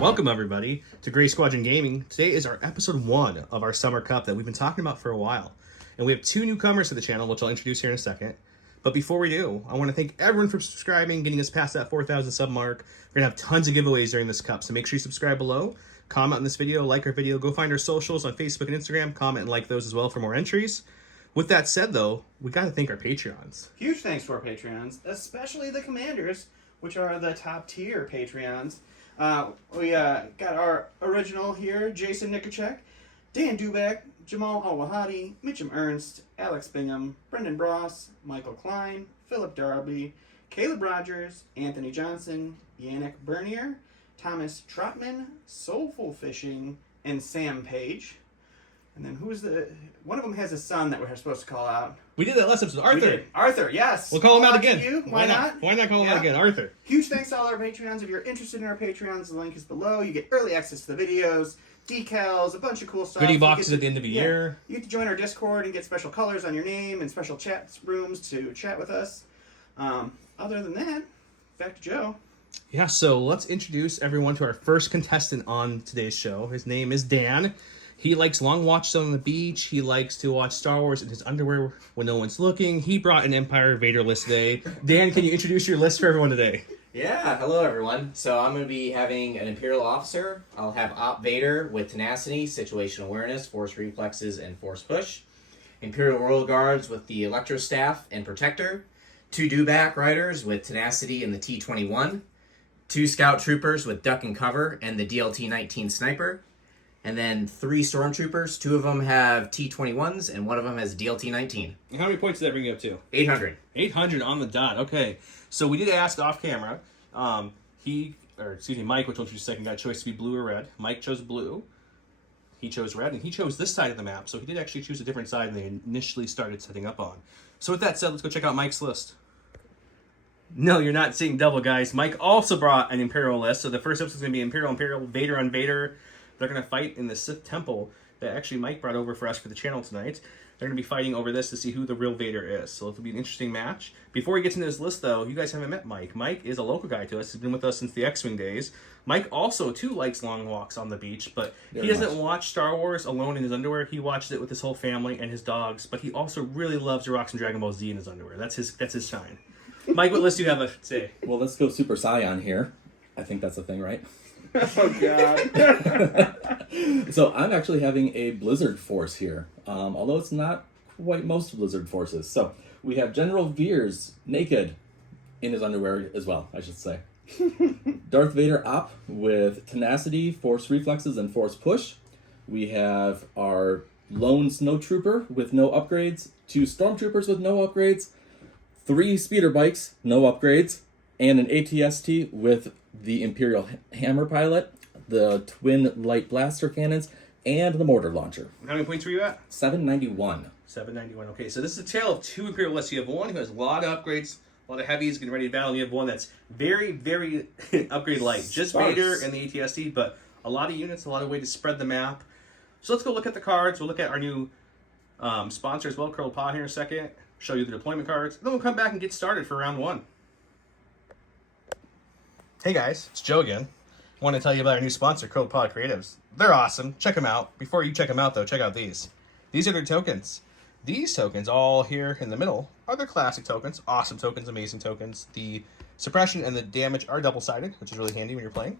Welcome everybody to Gray Squadron Gaming. Today is our episode 1 of our Summer Cup that we've been talking about for a while. And we have 2 newcomers to the channel, which I'll introduce here in a second. But before we do, I want to thank everyone for subscribing, getting us past that 4,000 sub mark. We're going to have tons of giveaways during this cup, so make sure you subscribe below, comment on this video, like our video, go find our socials on Facebook and Instagram, comment and like those as well for more entries. With that said though, we got to thank our Patreons. Huge thanks to our Patreons, especially the Commanders, which are the top tier Patreons. We got our original here, Jason Nikacek, Dan Dewback, Jamal Al-Wahadi, Mitchum Ernst, Alex Bingham, Brendan Bross, Michael Klein, Philip Darby, Caleb Rogers, Anthony Johnson, Yannick Bernier, Thomas Trotman, Soulful Fishing, and Sam Page. And then one of them has a son that we're supposed to call out. We did that last episode. Arthur. Arthur, yes. We'll call him out again. You. Why not? Why not call him out again? Arthur. Huge thanks to all our Patreons. If you're interested in our Patreons, the link is below. You get early access to the videos, decals, a bunch of cool stuff. Goodie boxes at the end of the year. You get to join our Discord and get special colors on your name and special chat rooms to chat with us. Other than that, back to Joe. Yeah, so let's introduce everyone to our first contestant on today's show. His name is Dan. He likes long watches on the beach. He likes to watch Star Wars in his underwear when no one's looking. He brought an Empire Vader list today. Dan, can you introduce your list for everyone today? Yeah, hello everyone. So I'm going to be having an Imperial Officer. I'll have Op Vader with Tenacity, Situational Awareness, Force Reflexes, and Force Push. Imperial Royal Guards with the Electro Staff and Protector. 2 Dewback Riders with Tenacity and the T-21. 2 Scout Troopers with Duck and Cover and the DLT-19 Sniper. And then 3 Stormtroopers. 2 of them have T-21s, and 1 of them has DLT-19. And how many points did that bring you up to? 800. 800 on the dot. Okay. So we did ask off camera. Mike, which one chose second, got a choice to be blue or red. Mike chose blue. He chose red, and he chose this side of the map. So he did actually choose a different side than they initially started setting up on. So with that said, let's go check out Mike's list. No, you're not seeing double, guys. Mike also brought an Imperial list. So the first episode is going to be Imperial, Vader on Vader. They're going to fight in the Sith Temple that actually Mike brought over for us for the channel tonight. They're going to be fighting over this to see who the real Vader is. So it'll be an interesting match. Before he gets into his list, though, you guys haven't met Mike. Mike is a local guy to us. He's been with us since the X-Wing days. Mike also, too, likes long walks on the beach, but he doesn't watch Star Wars alone in his underwear. He watches it with his whole family and his dogs, but he also really loves to rock some Dragon Ball Z in his underwear. That's his shine. Mike, what list do you have today? Well, let's go Super Saiyan here. I think that's a thing, right? Oh, God. So I'm actually having a Blizzard Force here, although it's not quite most Blizzard Forces. So we have General Veers naked in his underwear as well, I should say. Darth Vader Op with Tenacity, Force Reflexes, and Force Push. We have our Lone Snow Trooper with no upgrades, 2 Stormtroopers with no upgrades, 3 Speeder Bikes, no upgrades, and an ATST with the Imperial Hammer Pilot, the Twin Light Blaster Cannons, and the Mortar Launcher. How many points were you at? 791. 791. Okay, so this is a tale of 2 Imperial lists. You have one who has a lot of upgrades, a lot of heavies, getting ready to battle. You have one that's very, very upgrade light. Just Sparse. Vader and the ATST, but a lot of units, a lot of way to spread the map. So let's go look at the cards. We'll look at our new sponsor as well, Curled Pod, here in a second. Show you the deployment cards. Then we'll come back and get started for round 1. Hey guys, it's Joe again. I want to tell you about our new sponsor, Curled Pod Creatives. They're awesome. Check them out. Before you check them out, though, check out these. These are their tokens. These tokens, all here in the middle, are their classic tokens. Awesome tokens, amazing tokens. The suppression and the damage are double-sided, which is really handy when you're playing.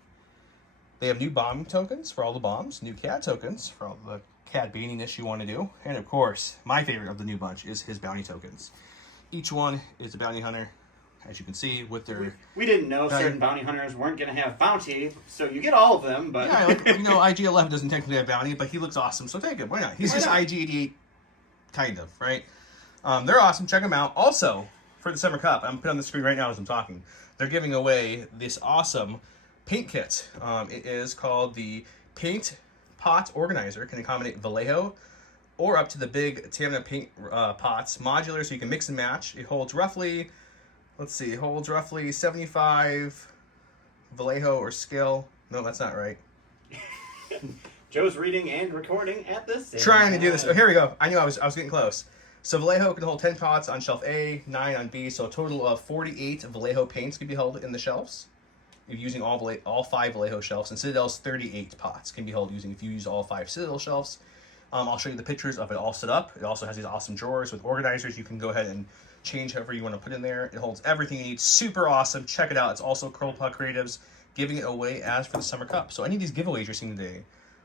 They have new bomb tokens for all the bombs, new CAD tokens for all the CAD baitiness you want to do, and of course, my favorite of the new bunch is his bounty tokens. Each one is a bounty hunter, as you can see, with their... We didn't know certain bounty hunters weren't going to have bounty, so you get all of them, but... Yeah, like, IG-11 doesn't technically have bounty, but he looks awesome, so take it. Why not? He's just IG-88, kind of, right? They're awesome. Check them out. Also, for the Summer Cup, I'm putting on the screen right now as I'm talking, they're giving away this awesome paint kit. It is called the Paint Pot Organizer. It can accommodate Vallejo or up to the big Tamna paint pots. Modular, so you can mix and match. It holds roughly... Let's see, holds roughly 75 Vallejo or skill. No, that's not right. Joe's reading and recording at this. Trying to do this. Oh, here we go. I knew I was getting close. So Vallejo can hold 10 pots on shelf A, 9 on B, so a total of 48 Vallejo paints can be held in the shelves. if you're using all 5 Vallejo shelves, and Citadel's 38 pots can be held using if you use all 5 Citadel shelves. I'll show you the pictures of it all set up. It also has these awesome drawers with organizers. You can go ahead and change however you want to put in there. It holds everything you need. Super awesome. Check it out. It's also Curl Puck Creatives giving it away as for the Summer Cup. So any of these giveaways you're seeing today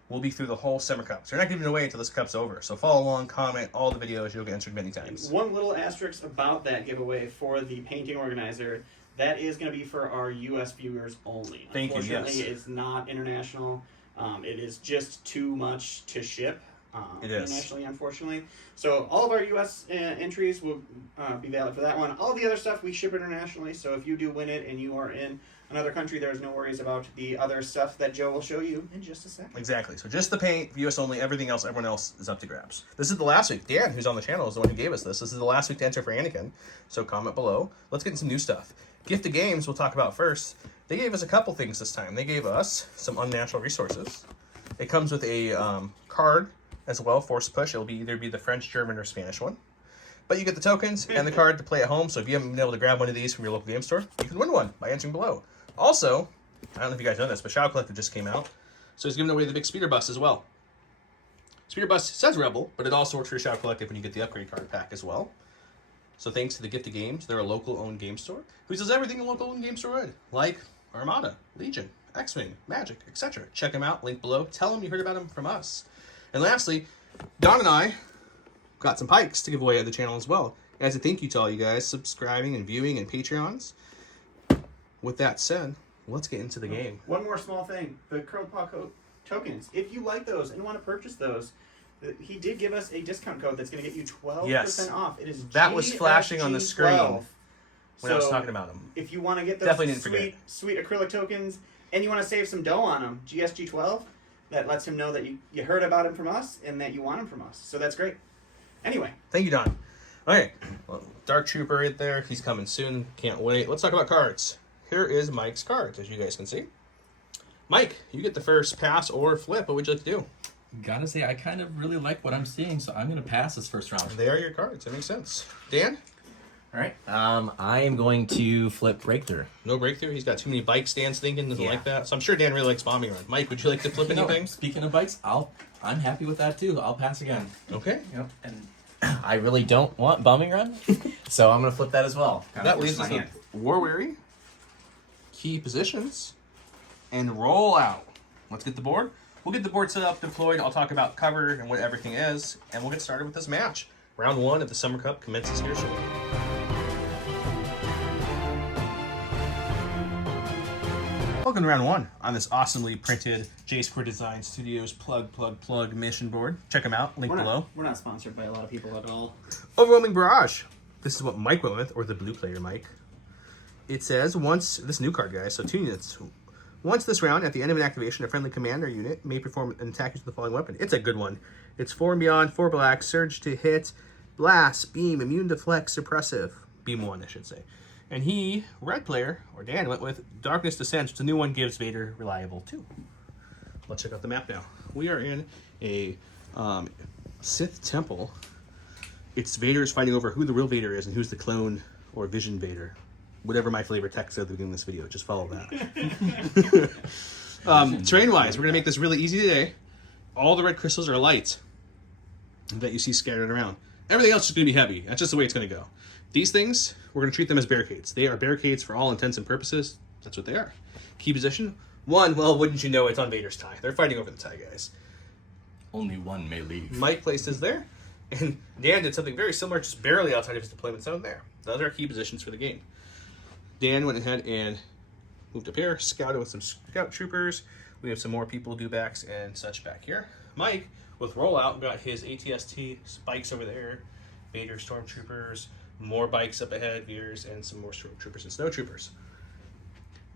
will be through the whole Summer Cup. So you're not giving it away until this cup's over. So follow along, comment, all the videos. You'll get answered many times. One little asterisk about that giveaway for the painting organizer. That is going to be for our U.S. viewers only. Thank you, Unfortunately, yes. it's not international. It is just too much to ship. It is. Internationally, unfortunately. So all of our U.S. Entries will be valid for that one. All the other stuff we ship internationally. So if you do win it and you are in another country, there's no worries about the other stuff that Joe will show you in just a second. Exactly. So just the paint, US only, everything else, everyone else is up to grabs. This is the last week. Dan, who's on the channel, is the one who gave us this. This is the last week to enter for Anakin. So comment below. Let's get into some new stuff. Gift of Games, we'll talk about first. They gave us a couple things this time. They gave us some unnatural resources. It comes with a card as well, Force Push. It'll be either the French, German, or Spanish one. But you get the tokens and the card to play at home. So if you haven't been able to grab one of these from your local game store, you can win one by answering below. Also, I don't know if you guys know this, but Shadow Collective just came out. So he's giving away the big speeder bus as well. Speeder bus says Rebel, but it also works for your Shadow Collective when you get the upgrade card pack as well. So thanks to the Gift of Games, they're a local-owned game store who does everything a local-owned game store would, like Armada, Legion, X-Wing, Magic, etc. Check them out, link below. Tell them you heard about them from us. And lastly, Don and I got some pikes to give away at the channel as well. As a thank you to all you guys subscribing and viewing and Patreons. With that said, let's get into the game. One more small thing. The Curl Puck tokens. If you like those and want to purchase those, he did give us a discount code that's going to get you 12% off. It is that was flashing on the screen GFG12. when I was talking about them. If you want to get Definitely those didn't forget. sweet acrylic tokens and you want to save some dough on them, GSG12, that lets him know that you heard about him from us and that you want him from us. So that's great. Anyway. Thank you, Don. Okay, well, Dark Trooper right there. He's coming soon. Can't wait. Let's talk about cards. Here is Mike's cards, as you guys can see. Mike, you get the first pass or flip. What would you like to do? Gotta say, I kind of really like what I'm seeing, so I'm gonna pass this first round. They are your cards. That makes sense. Dan? All right. I am going to flip Breakthrough. No breakthrough. He's got too many bike stands thinking. Doesn't Yeah. like that. So I'm sure Dan really likes bombing run. Mike, would you like to flip anything? Speaking of bikes, I'm happy with that too. I'll pass again. Okay. Yep. And I really don't want Bombing Run, so I'm going to flip that as well. Kinda That force leaves my us hand. with War Weary, Key Positions, and Roll Out. Let's get the board. We'll get the board set up, deployed. I'll talk about cover and what everything is, and we'll get started with this match. Round 1 of the Summer Cup commences here shortly. Welcome to round 1 on this awesomely printed J Square Design Studios plug mission board. Check them out, link below. We're not sponsored by a lot of people at all. Overwhelming Barrage. This is what Mike went with, or the blue player Mike. It says, once, this new card, guys, so 2 units. Once this round, at the end of an activation, a friendly commander unit may perform an attack using the following weapon. It's a good one. It's 4 and beyond, 4 black, surge to hit, blast, beam, immune deflect, suppressive. Beam 1, I should say. And he, red player, or Dan, went with Darkness Descends, which the new one gives Vader reliable 2. Let's check out the map now. We are in a Sith temple. It's Vader's fighting over who the real Vader is and who's the clone or vision Vader. Whatever my flavor text said at the beginning of this video, just follow that. Terrain-wise, we're going to make this really easy today. All the red crystals are light that you see scattered around. Everything else is going to be heavy. That's just the way it's going to go. These things, we're going to treat them as barricades. They are barricades for all intents and purposes. That's what they are. Key position. 1, well, wouldn't you know, it's on Vader's tie. They're fighting over the tie, guys. Only one may leave. Mike placed his there, and Dan did something very similar, just barely outside of his deployment zone there. Those are our key positions for the game. Dan went ahead and moved up here, scouted with some scout troopers. We have some more people, Dewbacks and such back here. Mike, with rollout, got his ATST spikes over there, Vader stormtroopers, more bikes up ahead, Veers, and some more stormtroopers and snowtroopers.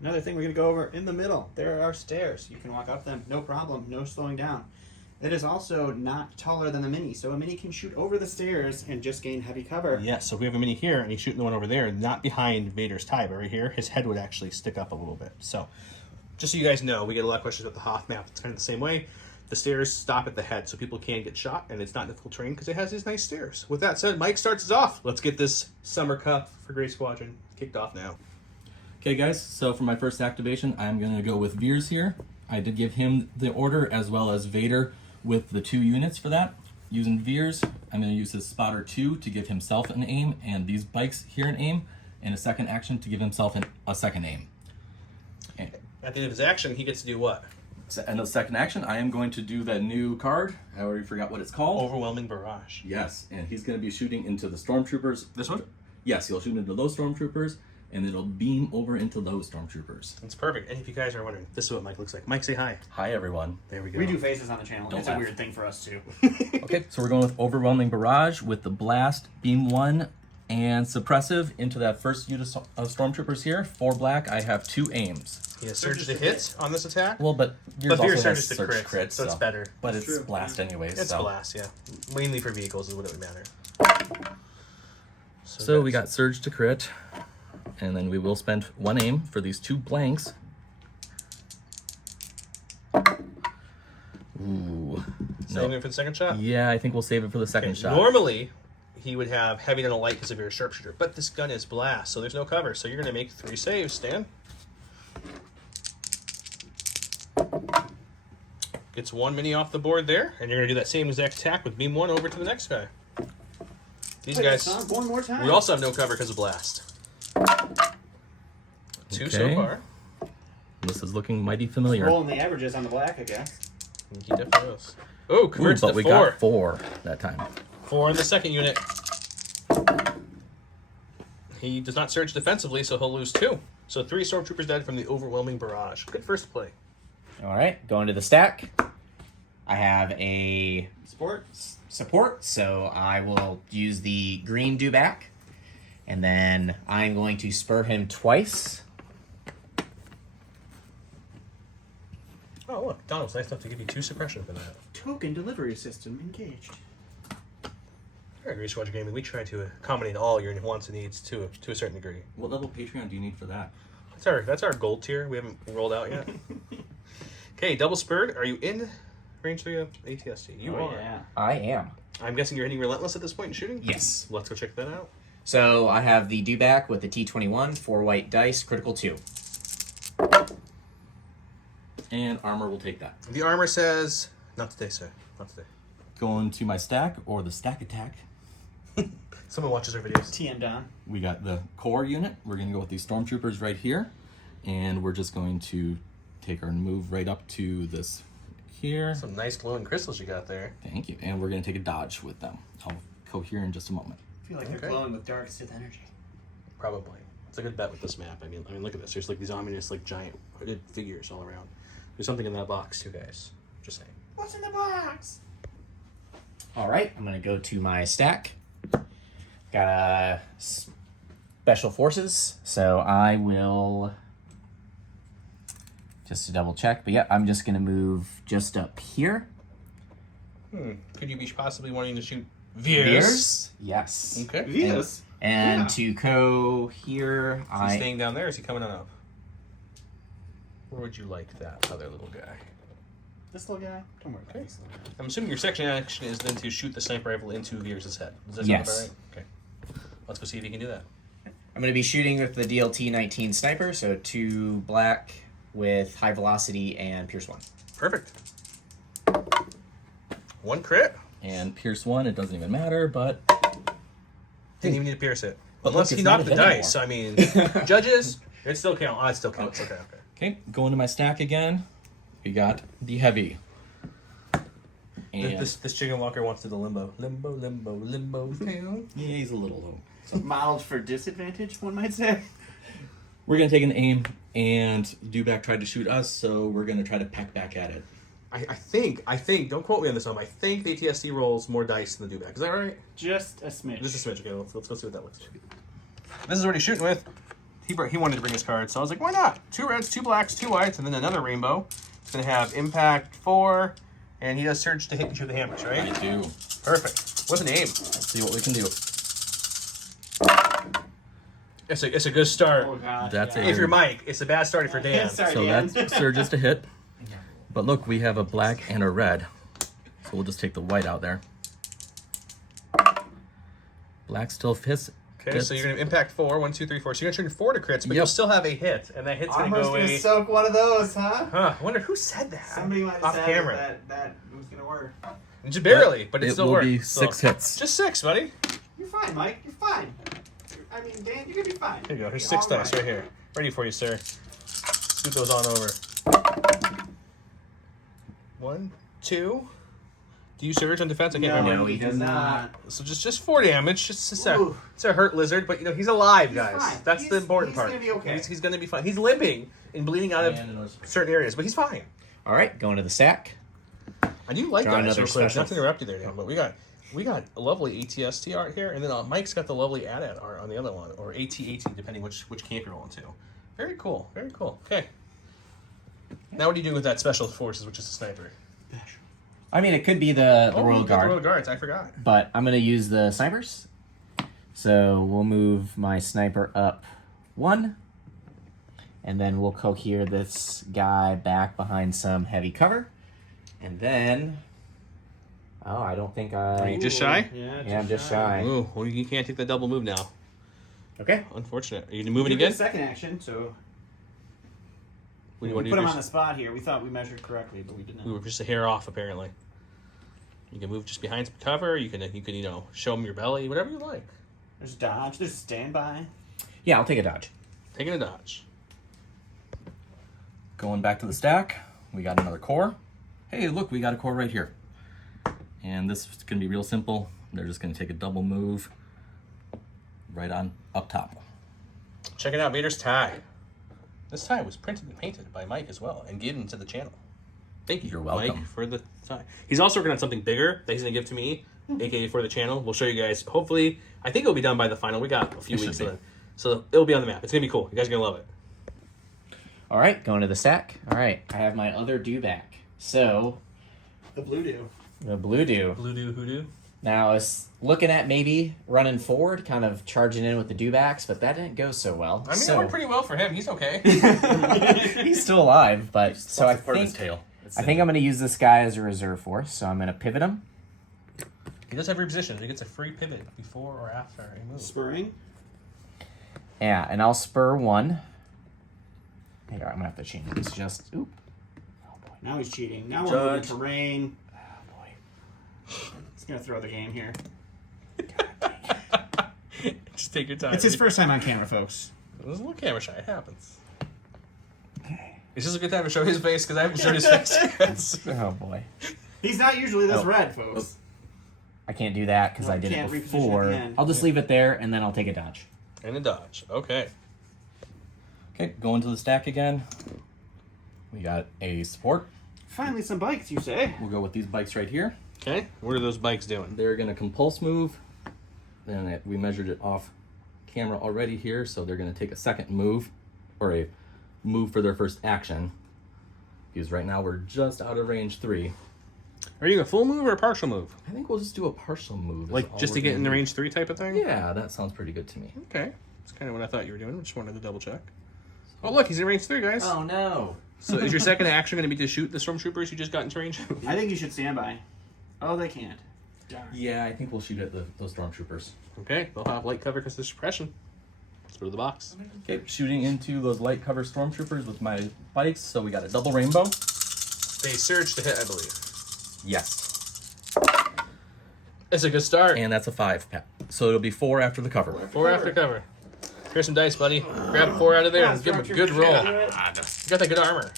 Another thing we're going to go over in the middle, there are stairs. You can walk up them, no problem, no slowing down. It is also not taller than the Mini, so a Mini can shoot over the stairs and just gain heavy cover. Yes, so if we have a Mini here, and he's shooting the one over there, not behind Vader's tie, but right here, his head would actually stick up a little bit. So, just so you guys know, we get a lot of questions about the Hoth map. It's kind of the same way. The stairs stop at the head, so people can get shot, and it's not difficult terrain because it has these nice stairs. With that said, Mike starts us off. Let's get this Summer Cup for Grey Squadron kicked off now. Okay, guys, so for my first activation, I'm going to go with Veers here. I did give him the order as well as Vader with the 2 units for that. Using Veers, I'm going to use his spotter 2 to give himself an aim, and these bikes here an aim, and a second action to give himself a second aim. And At the end of his action, he gets to do what? and the second action, I am going to do that new card. I already forgot what it's called. Overwhelming barrage. Yes, and he's going to be shooting into the stormtroopers. This one? Yes, he'll shoot into those stormtroopers, and it'll beam over into those stormtroopers. That's perfect. And if you guys are wondering, this is what Mike looks like. Mike, say hi. Hi, everyone. There we go. We do faces on the channel. Don't It's laugh. a weird thing for us too. Okay, so we're going with Overwhelming Barrage with the Blast, Beam 1, and Suppressive into that first unit of stormtroopers here. 4 black, I have 2 aims. He has surge to hit on this attack. Well, but But Veer also has surges to crit, so it's better. But it's true. Blast anyways. It's so. blast, yeah. Mainly for vehicles is what it would matter. So we got Surge to crit, and then we will spend 1 aim for these 2 blanks. Ooh. Saving it for the second shot. Yeah, I think we'll save it for the second Okay, shot. normally, he would have heavy and a light because of your sharpshooter, but this gun is blast, so there's no cover. So you're going to make 3 saves, Stan. Gets 1 mini off the board there, and you're going to do that same exact attack with beam 1 over to the next guy. These guys, One more time. we also have no cover because of blast. 2 so Okay. far. This is looking mighty familiar. Rolling the averages on the black, I guess. He definitely is. Oh, Ooh, converts but to we 4. got 4 that time. 4 in the second unit. He does not surge defensively, so he'll lose 2. So 3 stormtroopers dead from the overwhelming barrage. Good first play. All right, going to the stack. I have a support, so I will use the green Dewback, and then I'm going to spur him twice. Oh, look, Donald's nice enough to give you 2 suppression for that. Token delivery system engaged. Here at Green Squadron Gaming, we try to accommodate all your wants and needs to a certain degree. What level Patreon do you need for that? That's our gold tier. We haven't rolled out yet. Okay, double spurred. Are you in range 3 of ATST? You are. Yeah. I am. I'm guessing you're hitting relentless at this point in shooting? Yes. Let's go check that out. So I have the Dewback with the T21, 4 white dice, critical 2. And armor will take that. The armor says, not today, sir. Not today. Going to my stack, or the stack attack. Someone watches our videos. TM Don. We got the core unit. We're going to go with these stormtroopers right here. And we're just going to take our move right up to this here. Some nice glowing crystals you got there. Thank you. And we're going to take a dodge with them. I'll go here in just a moment. I feel like Okay. they're glowing with dark Sith energy. Probably. It's a good bet with this map. I mean, look at this. There's like these ominous, like giant hooded figures all around. There's something in that box too, guys. Just saying. What's in the box? All right, I'm going to go to my stack. Got special forces, so I will just to double check. But yeah, I'm just going to move just up here. Could you be possibly wanting to shoot Veers? Yes. Okay. Venus. And Yeah. to go here, Is he staying down there or is he coming on up? Where would you like that other little guy? This little guy. Don't worry about this little guy. I'm assuming your section action is then to shoot the sniper rifle into Veers' head. Does that Yes. sound about right? Okay. Let's go see if he can do that. I'm going to be shooting with the DLT-19 sniper, so 2 black with high velocity and pierce 1. Perfect. 1 crit. And Pierce 1, it doesn't even matter, but Didn't even need to pierce it. But Unless look, he it's not knocked the a hit dice. I mean, judges, it still counts. Oh, it still counts. Okay, okay. okay, going to my stack again. We got the heavy. And This chicken walker wants to the limbo. Limbo, limbo, limbo town. yeah, he's a little low. Modeled for disadvantage, one might say. We're gonna take an aim, and Dewback tried to shoot us, so we're gonna try to peck back at it. I think, don't quote me on this one, I think the ATSD rolls more dice than the Dewback. Is that right? Just a smidge. Just a smidge. Okay, let's go see what that looks like. This is what he's shooting with. He wanted to bring his card, so I was like, why not? 2 reds, 2 blacks, 2 whites, and then another rainbow. It's going to have impact 4, and he does surge to hit and shoot the hammers, right? I do. Perfect. What's an aim? Let's see what we can do. It's a good start. Oh, gosh. That's yeah. it. If you're Mike, it's a bad start for Dan. Sorry, So Dan. that's surges to hit. But look, we have a black and a red. So we'll just take the white out there. Black still Okay, so you're going to impact 4. 1, 2, 3, 4. So you're going to turn 4 to crits, but you'll still have a hit, and that hit's going to Armor's go gonna away. soak one of those, huh? Huh, I wonder who said that. Somebody might have off said camera. that was gonna work. Just barely, but it still will worked. be So- 6 hits. Just 6, buddy. You're fine, Mike. You're fine. I mean, Dan, you're gonna be fine. Here you go. Here's You're 6 all dice right. right here. Ready for you, sir. Scoot those on over. 1, 2. Do you surge on defense? I can't remember. No, he does not. So just 4 damage. Just it's Ooh. a hurt lizard, but he's alive, He's guys. fine. That's the important he's part. gonna be okay. He's gonna be fine. He's limping and bleeding out of certain areas, but he's fine. All right, going to the stack. I do like Draw that. another Real quick. special. Not to interrupt you there, Dan, but we got a lovely ATST art here, and then Mike's got the lovely AT-AT art on the other one, or AT-AT, depending which camp you're rolling to. Very cool. Very cool. Okay. Now what do you do with that special forces, which is a sniper? I mean, it could be the Oh, Royal we've got Guard, the Royal Guards. I forgot. but I'm going to use the snipers. So we'll move my sniper up 1, and then we'll cohere this guy back behind some heavy cover. And then, I don't think Are you just shy? Yeah, I'm just shy. Ooh, well, you can't take the double move now. Okay. Unfortunate. Are you gonna move it You get again? a second action, so What do you we want to put do? him on the spot here. We thought we measured correctly, but we didn't. We were just a hair off, apparently. You can move just behind some cover. You can show them your belly, whatever you like. There's dodge. There's standby. Yeah, I'll take a dodge. Taking a dodge. Going back to the stack, we got another core. Hey, look, we got a core right here. And this is going to be real simple. They're just going to take a double move right on up top. Check it out, Vader's tie. This tie was printed and painted by Mike as well, and given to the channel. Thank you, You're welcome. Mike, for the tie. He's also working on something bigger that he's going to give to me, aka for the channel. We'll show you guys. Hopefully, I think it'll be done by the final. We got a few It should weeks be. then. So it'll be on the map. It's going to be cool. You guys are going to love it. All right, going to the stack. All right, I have my other Dewback. So, The blue do. the blue Dew. Blue do hoodoo. Now, I was looking at maybe running forward, kind of charging in with the Dewbacks, but that didn't go so well. I mean, so, it went pretty well for him. He's okay. he's still alive, but so I Lost part of his think tail. I think I'm going to use this guy as a reserve force. So I'm going to pivot him. He does have reposition. He gets a free pivot before or after a move. Spurring. Yeah, and I'll spur 1. Here, I'm going to have to change this. Just oop. Oh boy. Now he's cheating. Now we're moving Judge. terrain. Oh boy. He's gonna throw the game here. Just take your time. It's his first time on camera, folks. It was a little camera shy. It happens. Okay. It's just a good time to show his face because I haven't showed his face yet. Oh boy. He's not usually this Oh. red, folks. I can't do that because No, I did it can't reposition at before. the end. I'll just leave it there and then I'll take a dodge. And a dodge. Okay. Okay, going to the stack again. We got a support. Finally, some bikes, you say? We'll go with these bikes right here. Okay. What are those bikes doing? They're going to compulse move. Then we measured it off camera already here, so they're going to take a second move, or a move for their first action. Because right now we're just out of range 3. Are you a full move or a partial move? I think we'll just do a partial move. is Like all just we're to get gonna in the do. range 3 type of thing? Yeah, that sounds pretty good to me. Okay. That's kind of what I thought you were doing. I just wanted to double check. Oh, look, he's in range 3, guys. Oh no. So is your second action going to be to shoot the stormtroopers you just got into range? I think you should stand by. Oh, they can't. Darn. Yeah, I think we'll shoot at those stormtroopers. Okay. They'll have light cover because of suppression. Let's go to the box. Okay, shooting into those light cover stormtroopers with my bikes, so we got a double rainbow. They surge to hit, I believe. Yes. It's a good start. And that's a 5, Pat. So it'll be 4 after the cover. 4 after cover. Here's some dice, buddy. Grab 4 out of there and give him a good roll. You got that good armor.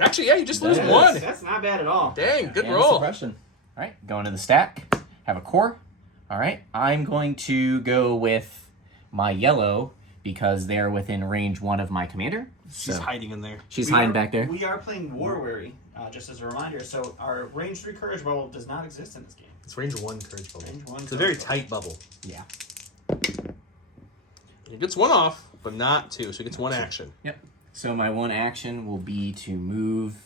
Actually, yeah, you just lose That is- 1. That's not bad at all. Dang, good And roll. Suppression. All right, going to the stack. Have a core. All right, I'm going to go with my yellow because they're within range 1 of my commander. She's So- hiding in there. She's We hiding are- back there. We are playing War Weary, just as a reminder. So our range 3 courage bubble does not exist in this game. It's range 1 courage bubble. Range 1. It's a very tight bubble. Yeah. He gets 1 off, but not 2, so he gets 1 action. Yep. So my 1 action will be to move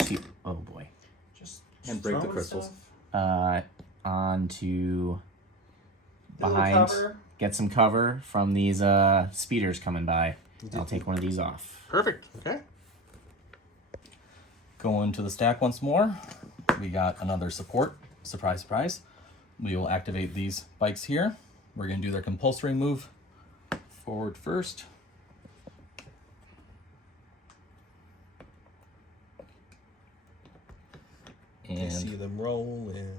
to, oh boy, Just And break the throwing crystals. stuff. onto Little behind, cover. get some cover from these speeders coming by. I'll take one of these off. Perfect. Okay. Going to the stack once more. We got another support. Surprise, surprise. We will activate these bikes here. We're going to do their compulsory move forward first. I And see them rolling.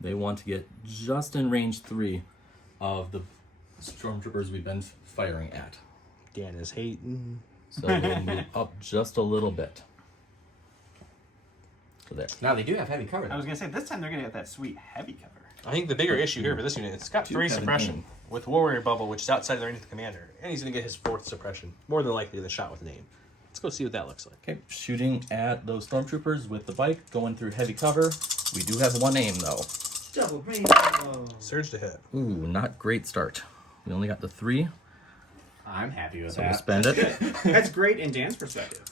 they want to get just in range 3 of the stormtroopers we've been firing at. Dan is hating. So we'll move up just a little bit. So there. Now they do have heavy cover. I was gonna say this time they're gonna get that sweet heavy cover. I think the bigger issue here for this unit, it's got 3 suppression with Warrior Bubble, which is outside the range of the commander, and he's going to get his 4th suppression. More than likely the shot with name. Let's go see what that looks like. Okay, shooting at those stormtroopers with the bike, going through heavy cover. We do have one aim though. Double rainbow. Surge to hit. Ooh, not great start. We only got the 3, I'm happy with so we'll that. spend it. That's great in Dan's perspective.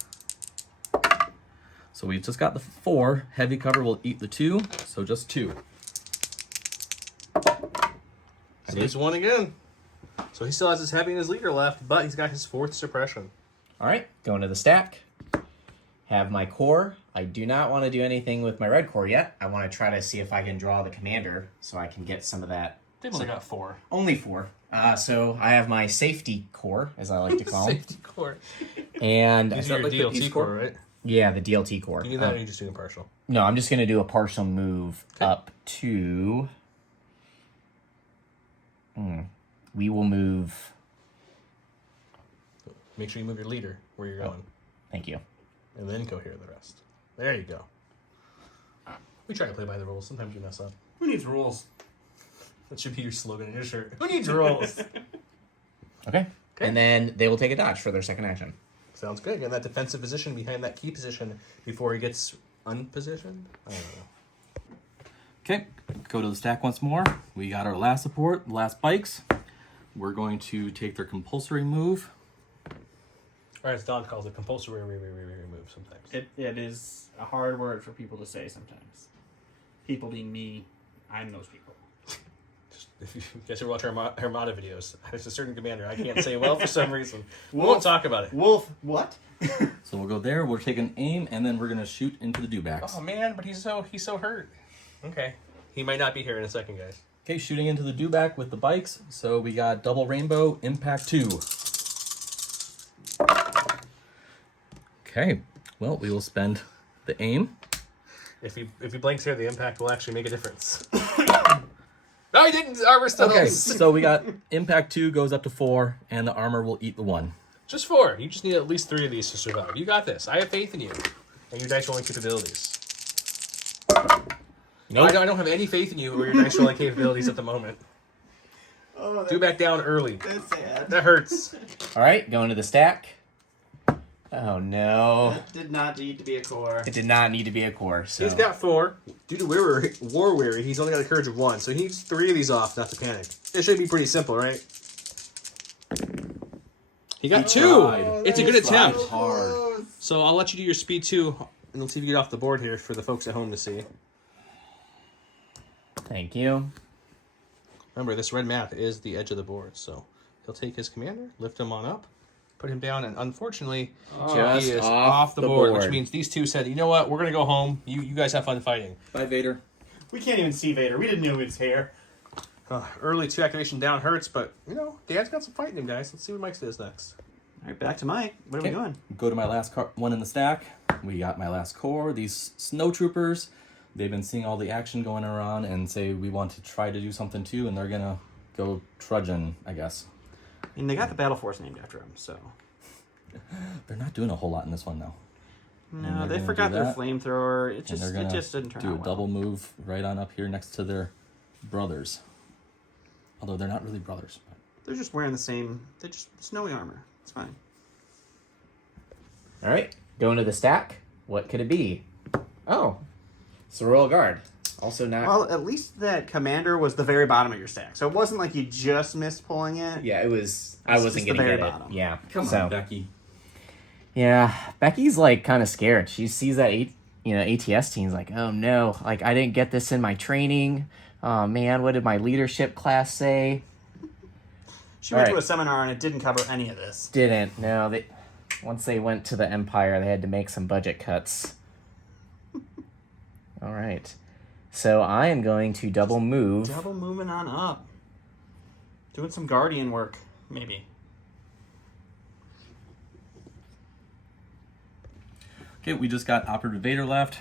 So we just got the 4. Heavy cover will eat the 2, so just 2. Saves 1 again. So he still has his heavy and his leader left, but he's got his 4th suppression. All right, going to the stack. Have my core. I do not want to do anything with my red core yet. I want to try to see if I can draw the commander so I can get some of that. They've only got 4. Only 4. So I have my safety core, as I like to call them. Safety core. And These that are your like the DLT Peace core, Corps? right? yeah, the DLT core. Do you need that or are you just doing partial? No, I'm just going to do a partial move up to... We will move... Make sure you move your leader where you're going. Thank you. And then cohere the rest. There you go. We try to play by the rules. Sometimes we mess up. Who needs rules? That should be your slogan in your shirt. Who needs rules? Okay. And then they will take a dodge for their second action. Sounds good. And that defensive position behind that key position before he gets unpositioned. I don't know. Okay, go to the stack once more. We got our last support, last bikes. We're going to take their compulsory move. Or as Don calls it, compulsory remove sometimes. It is a hard word for people to say sometimes. People being me, I'm those people. If you guys ever watch Armada videos, there's a certain commander I can't say well for some reason. We won't talk about it. Wolf, what? So we'll go there, we'll take an aim, and then we're going to shoot into the Dewbacks. Oh man, but he's so hurt. Okay. He might not be here in a second, guys. Okay, shooting into the Dewback with the bikes. So we got double rainbow, impact 2. Okay, well, we will spend the aim. If he blanks here, the impact will actually make a difference. No, he didn't. Armor still. Okay, so we got impact 2 goes up to 4, and the armor will eat the 1. Just 4. You just need at least 3 of these to survive. You got this. I have faith in you and your dice rolling capabilities. Nope. I don't have any faith in you or your dice rolling capabilities at the moment. Oh, Do back down early. that's sad. That hurts. All right, going to the stack. Oh, no. That did not need to be a core. It did not need to be a core, so... He's got 4. Due to war weary, he's only got a courage of 1, so he needs 3 of these off not to panic. It should be pretty simple, right? He got 2. tried. It's a good attempt. Hard. So I'll let you do your speed 2, and we'll see if you get off the board here for the folks at home to see. Thank you. Remember, this red map is the edge of the board, so he'll take his commander, lift him on up, put him down, and unfortunately, Just he is off the the board, which board. means these two said, you know what, we're going to go home. You guys have fun fighting. Bye, Vader. We can't even see Vader. We didn't know he was here. Early 2 activation down hurts, but, you know, Dan's got some fighting him, guys. Let's see what Mike does next. All right, back to Mike. What are we doing? Go to my last one in the stack. We got my last core. These snow troopers, they've been seeing all the action going around and say we want to try to do something too, and they're gonna go trudging, I guess. I mean, they got the Battle Force named after him, so... They're not doing a whole lot in this one, though. No, they're they gonna forgot do their that. flamethrower. It And they're gonna just didn't turn do a out well. double move right on up here next to their brothers. Although they're not really brothers. But... They're just wearing the same... They're just snowy armor. It's fine. All right, going to the stack. What could it be? Oh, it's the Royal Guard. Also not... Well, at least that commander was the very bottom of your stack, so it wasn't like you just missed pulling it. Yeah, it was... I It's wasn't just the going to very get it. bottom. Yeah. Come so, on, Becky. Yeah, Becky's like kind of scared. She sees that ATS team's like, oh no, like I didn't get this in my training. Oh man, what did my leadership class say? She went All to right. a seminar and it didn't cover any of this. Didn't. No, once they went to the Empire, they had to make some budget cuts. All right. So I am going to double move. Double moving on up. Doing some guardian work, maybe. Okay, we just got Operative Vader left.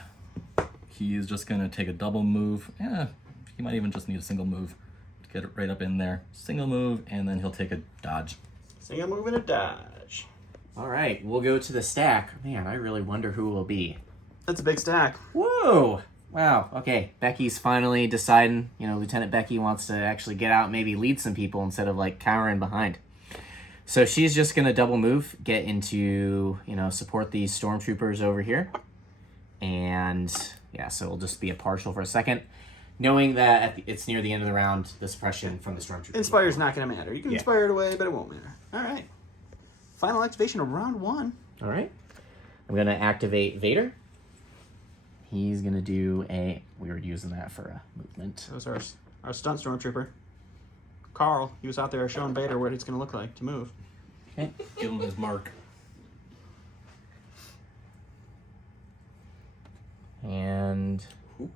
He is just going to take a double move. Yeah, he might even just need a single move to get it right up in there. Single move, and then he'll take a dodge. Single move and a dodge. All right, we'll go to the stack. Man, I really wonder who will be. That's a big stack. Whoa! Wow, okay. Becky's finally deciding, Lieutenant Becky wants to actually get out and maybe lead some people instead of, cowering behind. So she's just going to double move, get into, support these stormtroopers over here. And, yeah, so it'll just be a partial for a second. Knowing that it's near the end of the round, the suppression from the stormtroopers. Inspire's not going to matter. You can inspire it away, but it won't matter. All right. Final activation of round 1. All right. I'm going to activate Vader. He's going to do we were using that for a movement. That was our stunt stormtrooper. Carl, he was out there showing Vader what it's going to look like to move. Okay. Give him his mark. And Ooh.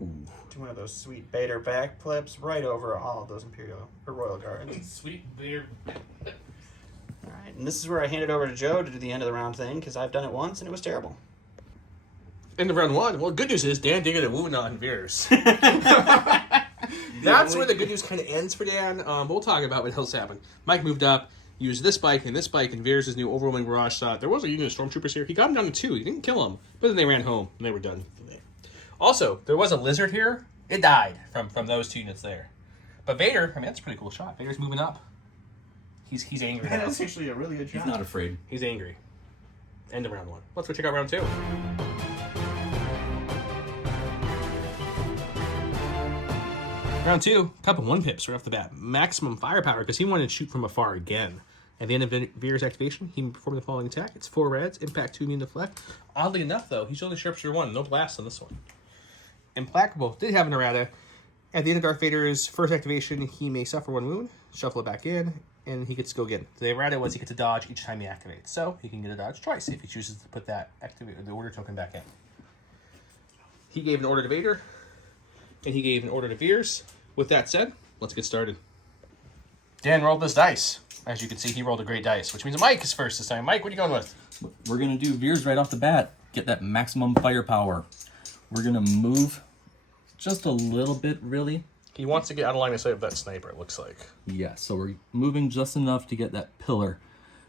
Do one of those sweet Vader back flips right over all of those Imperial or Royal Guards. Sweet Vader. All right, and this is where I hand it over to Joe to do the end of the round thing because I've done it once and it was terrible. End of round 1. Well, good news is Dan did get a wound on Veers. That's where the good news kind of ends for Dan. But we'll talk about what else happened. Mike moved up, used this bike and Veers' new overwhelming barrage shot. There was a unit of stormtroopers here. He got him down to 2. He didn't kill him, but then they ran home and they were done. Also, there was a lizard here. It died from those 2 units there. But Vader, that's a pretty cool shot. Vader's moving up. He's angry now. That's actually a really good shot. He's not afraid. He's angry. End of round 1. Let's go check out round 2. Round 2, cup of 1 pips right off the bat. Maximum firepower because he wanted to shoot from afar again. At the end of Veer's activation, he performed the following attack. It's 4 reds, impact 2, immune deflect. Oddly enough, though, he's only sharpshooter 1. No blast on this one. Implacable did have an errata. At the end of Darth Vader's first activation, he may suffer 1 wound, shuffle it back in, and he gets to go again. The errata was he gets a dodge each time he activates. So he can get a dodge twice if he chooses to put that the order token back in. He gave an order to Vader, and he gave an order to Veers. With that said, let's get started. Dan rolled this dice. As you can see, he rolled a great dice, which means Mike is first this time. Mike, what are you going with? We're going to do Veers right off the bat. Get that maximum firepower. We're going to move just a little bit, really. He wants to get out of line of sight of that sniper, it looks like. Yeah, so we're moving just enough to get that pillar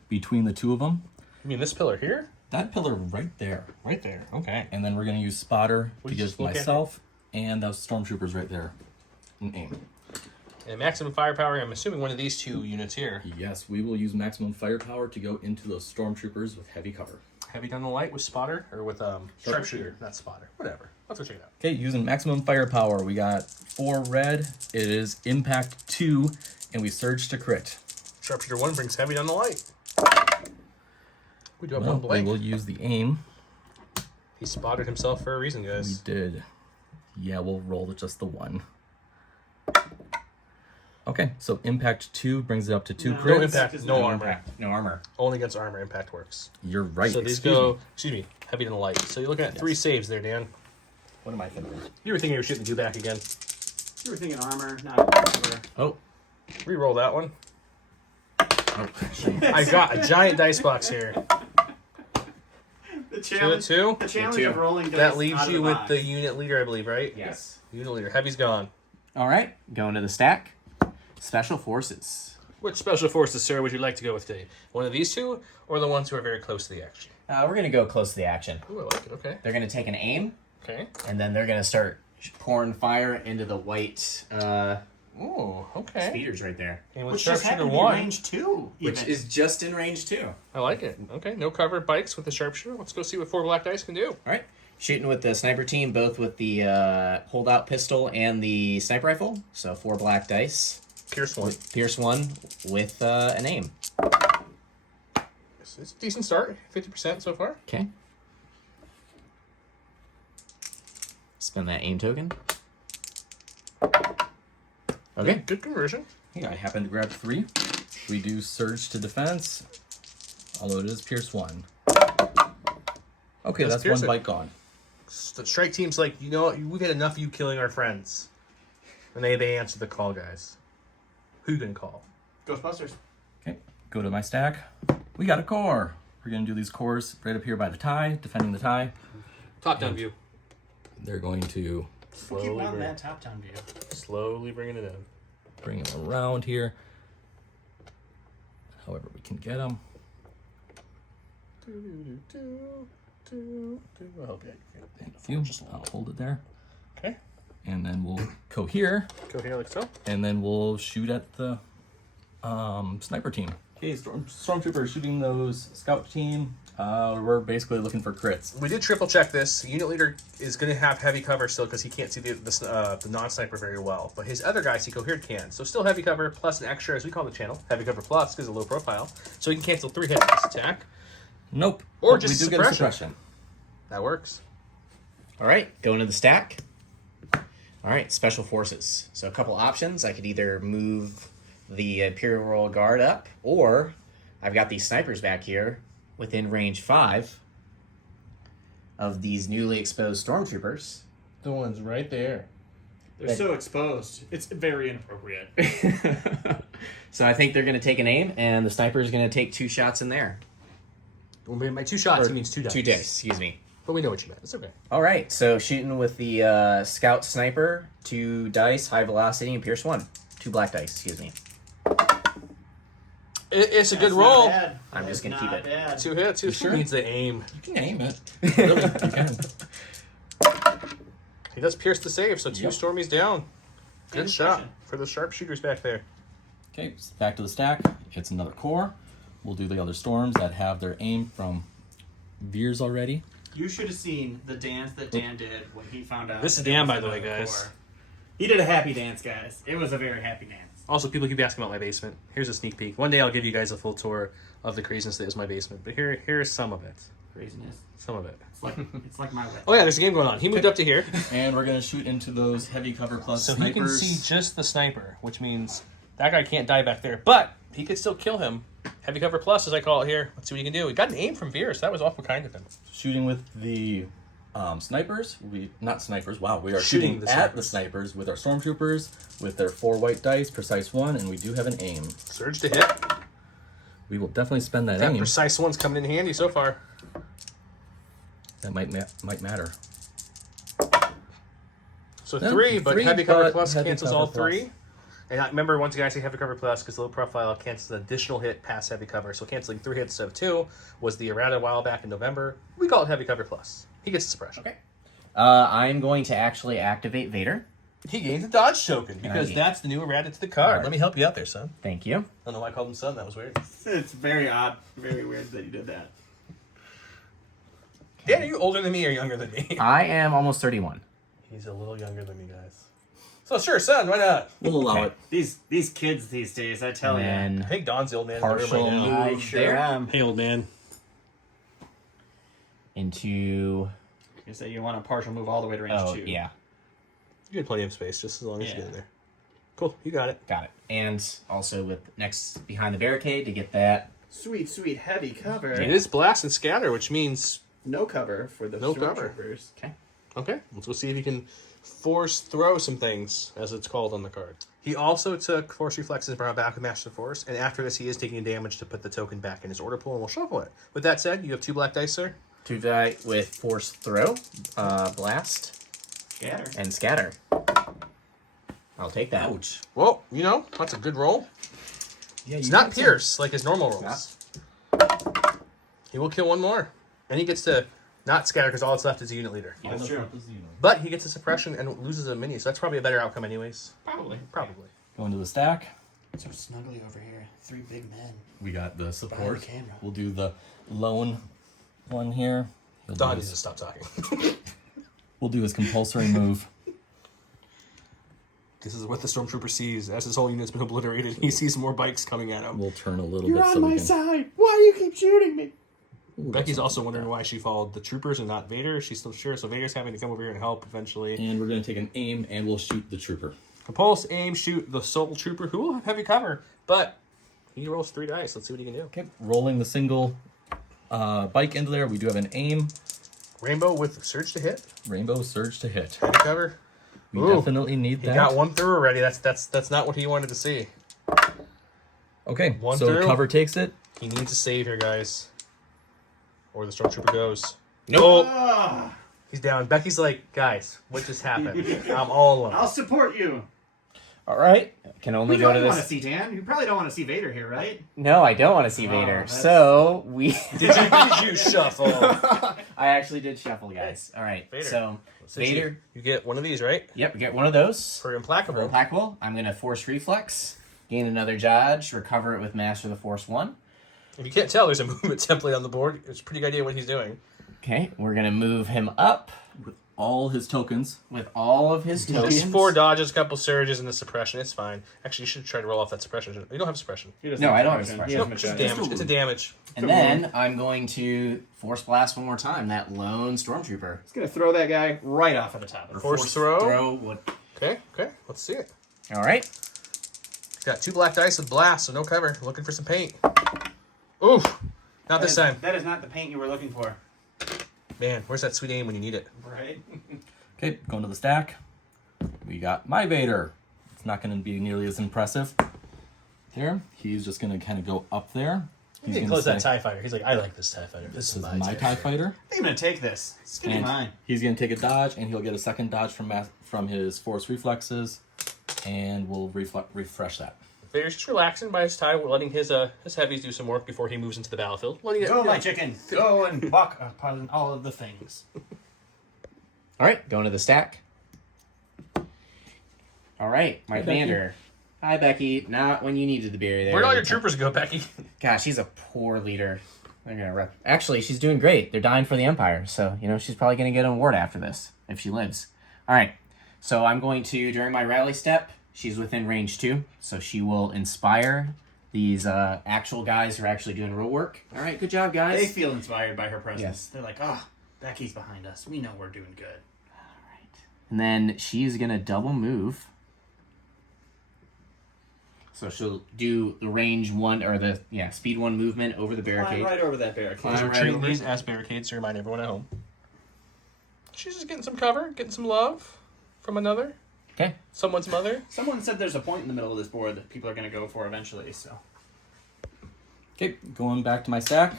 between the 2 of them. You mean this pillar here? That pillar right there. Right there, okay. And then we're going to use spotter What to did you give just look at? myself and those stormtroopers right there an aim. And maximum firepower, I'm assuming one of these 2 units here. Yes, we will use maximum firepower to go into those stormtroopers with heavy cover. Have you done the light with spotter? Or with sharpshooter? Not spotter. Whatever. Let's go check it out. Okay, using maximum firepower, we got 4 red. It is impact 2, and we surge to crit. Sharpshooter 1 brings heavy down the light. We do have Well, one blank. we will use the aim. He spotted himself for a reason, We guys. did. Yeah, we'll roll with just the 1. Okay, so impact 2 brings it up to 2 No. crits. No impact, no armor. Impact, no armor. Only against armor impact works. You're right. So these excuse me. heavy than light. So you're looking at 3 saves there, Dan. What am I thinking? You were thinking you were shooting Dewback again. You were thinking armor, not armor. Oh. Reroll that one. Oh. I got a giant dice box here. The 2 challenge, and 2. the challenge Two. of rolling dice That leaves out of you the with box. the unit leader, I believe, right? Yes. Unit leader. Heavy's gone. All right, going to the stack. Special Forces. Which special forces, sir, would you like to go with today? One of these 2 or the ones who are very close to the action? We're going to go close to the action. Ooh, I like it. Okay. They're going to take an aim, Okay. and then they're going to start pouring fire into the white Ooh, okay. speeders right there. And with Which just sharpshooter happened to be 1, range 2. Which even. is just in range 2. I like it. Okay, no cover bikes with the sharpshooter. Let's go see what 4 black dice can do. All right. Shooting with the sniper team, both with the holdout pistol and the sniper rifle. So 4 black dice. Pierce 1. Pierce 1 with an aim. It's a decent start. 50% so far. Okay. Spend that aim token. Okay. Good conversion. Yeah, I happen to grab 3. We do surge to defense, although it is pierce 1. Okay, That's that's pierce 1 it. bite gone. The strike team's like, you know, we've had enough of you killing our friends. And they answer the call, guys. Who you gonna call? Ghostbusters. Okay, go to my stack. We got a core. We're going to do these cores right up here by the tie, defending the tie. Top-down view. They're going to Keep on that top-down view. Slowly bringing it in. bring them around here. However we can get them. I hope you And a few. I'll hold it there. Okay. And then we'll go here. Go here like so. And then we'll shoot at the sniper team. Okay, stormtroopers shooting those scout team. We're basically looking for crits. We did triple check this. Unit leader is going to have heavy cover still because he can't see the non-sniper very well. But his other guys, he cohered can. So still heavy cover plus an extra, as we call the channel, heavy cover plus because of low profile. So he can cancel 3 hits this attack. Nope. Or But just we do get a suppression. suppression. That works. All right, going to the stack. All right, special forces. So a couple options. I could either move the Imperial Royal Guard up, or I've got these snipers back here within range 5 of these newly exposed stormtroopers. The one's right there. They're so exposed. It's very inappropriate. So I think they're going to take an aim, and the sniper is going to take 2 shots in there. Well, by 2 shots, Or he means 2 dice. 2 dice, excuse me. But we know what you meant. It's okay. All right, so shooting with the scout sniper, 2 dice, high velocity, and pierce 1. 2 black dice, excuse me. It's a good That's roll. not bad. I'm just That's gonna keep not it. bad. 2 hits. Who sure? needs the aim? You can aim it. Really, you can. He does pierce the save, so 2 Yep. Stormies down. Good And shot suppression. for the sharpshooters back there. Okay, back to the stack. It's another core. We'll do the other storms that have their aim from Veers already. You should have seen the dance that Dan did when he found out. This is that it Dan, was by the way, another guys. core. He did a happy dance, guys. It was a very happy dance. Also, people keep asking about my basement. Here's a sneak peek. One day I'll give you guys a full tour of the craziness that is my basement. But here's some of it. Craziness. Some of it. It's like my way. Oh yeah, there's a game going on. He moved up to here. And we're going to shoot into those heavy cover plus So snipers. he can see just the sniper, which means that guy can't die back there. But he could still kill him. Heavy cover plus, as I call it here. Let's see what he can do. He got an aim from Veers. That was awful kind of him. Shooting with the snipers. Not snipers. Wow, we are Shooting shooting the at the snipers with our stormtroopers with their 4 white dice, precise 1, and we do have an aim. Surge to hit. We will definitely spend that That aim. precise one's coming in handy so far. That might matter. So No, 3, but 3, heavy cover but plus heavy cancels cover all plus. 3. And I remember once again I say heavy cover plus because low profile cancels an additional hit past heavy cover. So canceling 3 hits instead of 2 was the errata a while back in November. We call it heavy cover plus. He gets the suppression. Okay. I'm going to actually activate Vader. He gains a dodge token because Yeah. that's the new errata to the card. Let me help you out there, son. Thank you. I don't know why I called him son. That was weird. It's very odd, very weird that you did that. Dan, are you older than me or younger than me? I am almost 31. He's a little younger than me, guys. So sure, son, why not? We'll allow Okay. it. These kids these days, I tell you. And I think Don's the old man. Partial right now. move. I sure am. Hey, old man. into... You say you want a partial move all the way to range 2. yeah. You get plenty of space, just as long as you Yeah. get in there. Cool, you got it. Got it. And also with next behind the barricade to get that. Sweet, sweet, heavy cover. It is blast and scatter, which means No cover for the No cover. stormtroopers. Okay. okay. Let's go see if he can force throw some things, as it's called on the card. He also took force reflexes and brought it back with Master of Force, and after this, he is taking damage to put the token back in his order pool, and we'll shuffle it. With that said, you have 2 black dice, sir. 2 die with force throw, blast, Scatter. and scatter. I'll take that. Ouch. Well, you know, that's a good roll. Yeah, It's you not got some- Pierce like his normal rolls. He will kill 1 more, and he gets to not scatter because all that's left is a unit leader. That's true. But he gets a suppression and loses a mini, so that's probably a better outcome, anyways. Probably. Probably. Going to the stack. So snuggly over here. 3 big men. We got the Behind support. the camera. We'll do the lone one here. He'll do Don his- needs to stop talking. We'll do his compulsory move. This is what the Stormtrooper sees. As his whole unit's been obliterated, he sees more bikes coming at him. We'll turn a little You're bit on so my we can. side. Why do you keep shooting me? Ooh, Becky's that's also not wondering bad. why she followed the troopers and not Vader. She's still sure, so Vader's having to come over here and help eventually. And we're going to take an aim and we'll shoot the trooper. Compulse, aim, shoot the Soul Trooper, who will have heavy cover, but he rolls 3 dice. Let's see what he can do. Okay, rolling the single bike into there. We do have an aim. Rainbow with surge to hit. Rainbow surge to hit. Try to cover. We Ooh, definitely need He that. got one through already. That's not what he wanted to see. Okay, One so through. cover takes it. He needs a save here, guys. Or the Stormtrooper goes. Nope. Ah, He's down. Becky's like, guys, what just happened? I'm all alone. I'll support you. All right. Can only Who go don't to you want to this. see, Dan? You probably don't want to see Vader here, right? No, I don't want to see Oh, Vader. that's- So we. Did you shuffle? I actually did shuffle, guys. All right. Vader. So Since Vader. You get one of these, right? Yep, we get one of those. For Implacable. Implacable. I'm gonna force reflex, gain another dodge, recover it with Master of the Force 1. If you can't tell, there's a movement template on the board. It's a pretty good idea what he's doing. Okay, we're gonna move him up With all his tokens. with all of his tokens. Just 4 dodges, a couple surges, and the suppression. It's fine. Actually, you should try to roll off that suppression. You don't have suppression. No, I don't have suppression. Nope, just damage. It's a damage. And then I'm going to force blast one more time. That lone stormtrooper. He's gonna throw that guy right off of the top of the Force throw. Throw. What? Okay, let's see it. All right. Got 2 black dice with blast, so no cover. Looking for some paint. Oof. Not this time. That is not the paint you were looking for. Man, where's that sweet aim when you need it? Right? Okay, going to the stack. We got my Vader. It's not going to be nearly as impressive. There. He's just going to kind of go up there. He gonna close that say, TIE Fighter. He's like, I like this TIE Fighter. This is my TIE Fighter. I think I'm gonna take this. It's gonna be And mine. he's going to take a dodge, and he'll get a second dodge from his force reflexes, and we'll refresh that. Vader's just relaxing by his tie, letting his heavies do some work before he moves into the battlefield. Letting it, Go, my chicken. Go and buck upon all of the things. All right. Going to the stack. All right, my Hey, Becky. commander. Hi, Becky. Not when you needed to be there. Where'd all your troopers go, Becky? Gosh, she's a poor leader. They're gonna rep. Actually, she's doing great. They're dying for the Empire, so she's probably gonna get an award after this if she lives. All right. So I'm going to during my rally step. She's within range 2, so she will inspire these actual guys who are actually doing real work. All right, good job, They guys. feel inspired by her presence. Yes. They're like, oh, Becky's behind us. We know we're doing good. And then she's gonna double move. So she'll do the range 1 or the speed 1 movement over the Climb barricade. right over that barricade. Climb We're right treating over. these as barricades to remind everyone at home. She's just getting some cover, getting some love from another. Okay. Someone's mother. Someone said there's a point in the middle of this board that people are going to go for eventually, so. Okay, going back to my stack.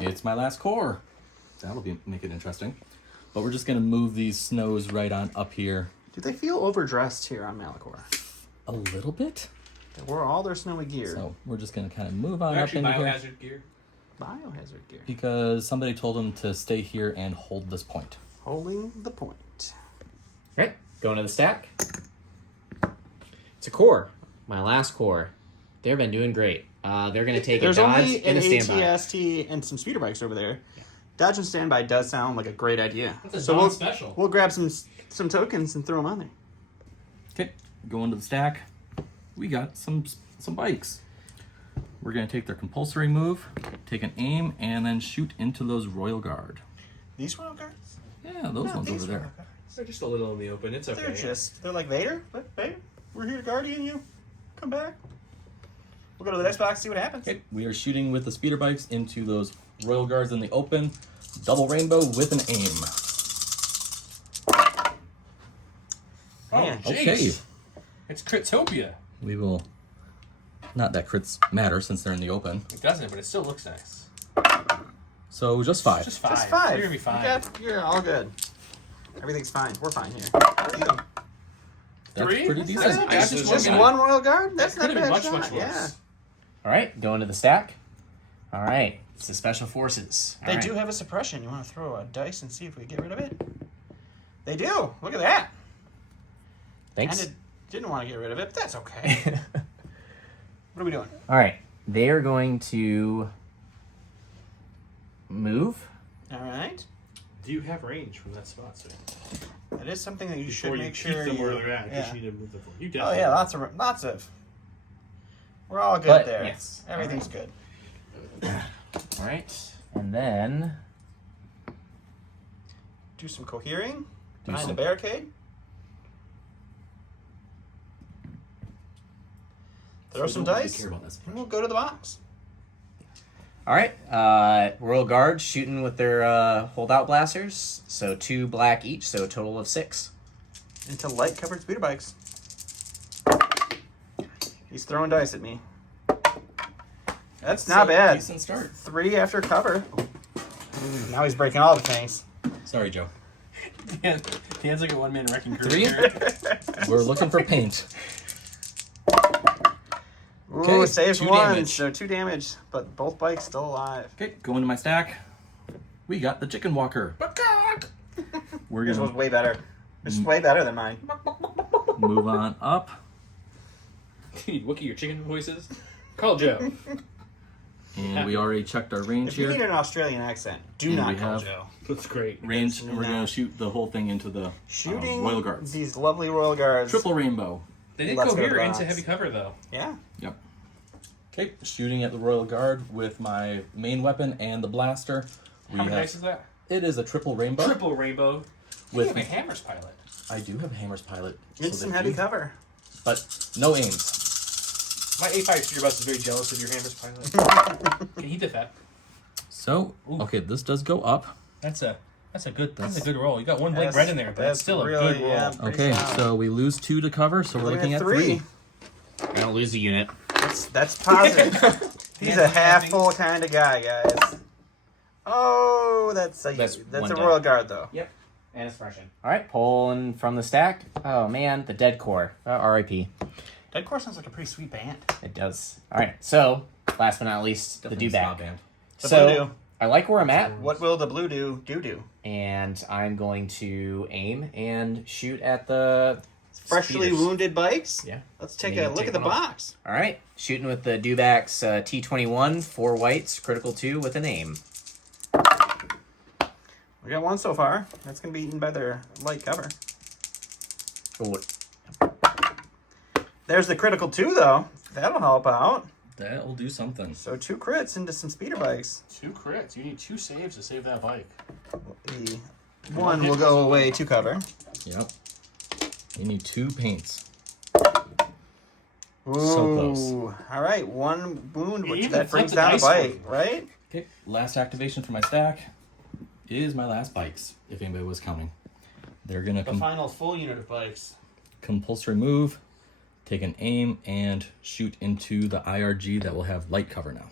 It's my last core. That'll make it interesting. But we're just going to move these snows right on up here Do they feel overdressed here on Malachor? a little bit. They wore all their snowy gear. So we're just going to kind of move on Actually, up into here. biohazard gear. Biohazard gear. Because somebody told them to stay here and hold this point. Holding the point. Okay. Going to the stack. It's a core. My last core. They've been doing great. They're going to take There's a dodge only and an a standby. ATST and some speeder bikes over there. Dodge and standby does sound like a great idea. That's a So Dawn we'll, special. we'll grab some tokens and throw them on there. Okay, going to the stack. We got some bikes. We're going to take their compulsory move, take an aim, and then shoot into those Royal Guard. These Royal Guards? Yeah, those ones over there. They're just a little in the open. It's okay. They're like, Vader? Look, Vader, we're here to guardian you. Come back. We'll go to the next box, see what happens. Okay, we are shooting with the speeder bikes into those Royal Guards in the open. Double rainbow with an aim. Man, Okay, It's Critopia. we will. Not that crits matter since they're in the open. It doesn't, but it still looks nice. So just 5. Just 5. Just 5. You're gonna be fine. You're all good. Everything's fine. We're fine here. That's 3? pretty decent. That's Just one Royal Guard? That's not Could a have bad been much shot. worse. Yeah. All right. Going to the stack. All right. It's the Special Forces. All They right. do have a suppression. You want to throw a dice and see if we get rid of it? They do. Look at that. Thanks. And it didn't want to get rid of it, but that's okay. What are we doing? All right. They are going to move. All right. Do you have range from that spot, sir? That is something that you Before should you make keep sure them you. where they're at, Yeah. you need to move them forward. You Oh definitely. yeah, lots of. We're all good But, there. yes. Everything's good. All right. And then Do some cohering behind some- the barricade. Throw some dice. Care about this. And we'll go to the box. All right. Royal Guard shooting with their holdout blasters. So 2 black each, so a total of 6. Into light covered speeder bikes. He's throwing dice at me. That's not bad. Decent start. 3 after cover. Now he's breaking all the things. Sorry, Joe. Dan's like a one-man wrecking crew. 3. We're looking for paint. Ooh, Okay, saves 2 1, damage. so 2 damage, but both bikes still alive. Okay, go into my stack. We got the chicken walker. We're Yours was gonna way better. This is way better than mine. move on up. Dude, Wookie, your chicken voices. Call Joe. And we already checked our range If you need here. an Australian accent, do And not we call have- Joe. That's great. Range, and we're gonna shoot the whole thing into the Shooting Royal Guards. these lovely Royal Guards. Triple rainbow. They did Let's go go to here the into box. heavy cover though. Yeah. Yep. Okay, shooting at the Royal Guard with my main weapon and the blaster. We How many have, dice is that? it is a triple rainbow. Triple rainbow. With- With a Hammer's pilot. I do have a Hammer's pilot. It's so some they heavy do- cover. But no aims. My A5 Speeder Bus is very jealous of your Hammer's pilot. Can he defect? So, Ooh. okay, this does go up. That's a good roll. You got one blank red in there, but That's it's still a really, good roll. yeah, pretty Okay, solid. so we lose 2 to cover, so we're looking at 3. I don't lose a unit. That's positive. He's a half full kind of guy, guys. Oh, that's That's a one Royal dead. Guard though. Yep. And expression. All right, pulling from the stack. Oh man, the Dead Core. R.I.P. Dead Core sounds like a pretty sweet band. It does. All right, so last but not least, Definitely the ska Dewback. band. The So blue do. I like where I'm at, What will the blue do? and I'm going to aim and shoot at the Freshly speeders. wounded bikes? Yeah. Let's take Need a to look take at the one off. box. All right, shooting with the Dewback's T21, 4 whites, critical 2 with an aim. We got one so far. That's going to be eaten by their light cover. Oh, There's the critical 2, though. That'll help out. That will do something. So 2 crits into some speeder bikes. 2 crits. You need 2 saves to save that bike. The one will go away to cover. Yep. You need 2 paints. Ooh. close. All right, 1 wound, which even that flip brings the down a dice bite, roll. right? Okay, last activation for my stack is my last bikes, if anybody was counting. They're gonna The final full unit of bikes. compulsory move, take an aim, and shoot into the IRG that will have light cover now.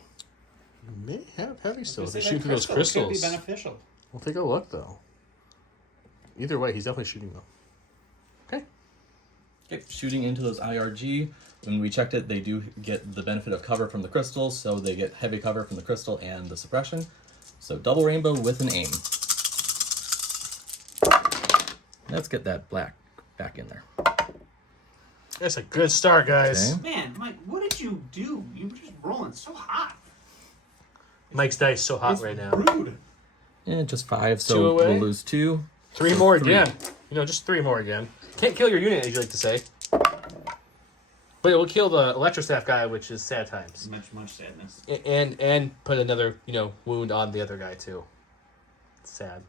May have heavy still. Because They that shoot through those Could crystals. be beneficial. We'll take a look though. Either way, he's definitely shooting though. Okay. Okay, shooting into those IRG. When we checked it, they do get the benefit of cover from the crystals, so they get heavy cover from the crystal and the suppression. So double rainbow with an aim. Let's get that black back in there. That's a good start, guys. Okay. Man, Mike, what did you do? You were just rolling so hot. Mike's dice so hot right now. Rude. Yeah, just 5, 2 so away. we'll lose 2. 3 more again. You know, just 3 more again. Can't kill your unit, as you like to say. But it will kill the electrostaff guy, which is sad times. Much sadness. And put another, wound on the other guy too. Sad.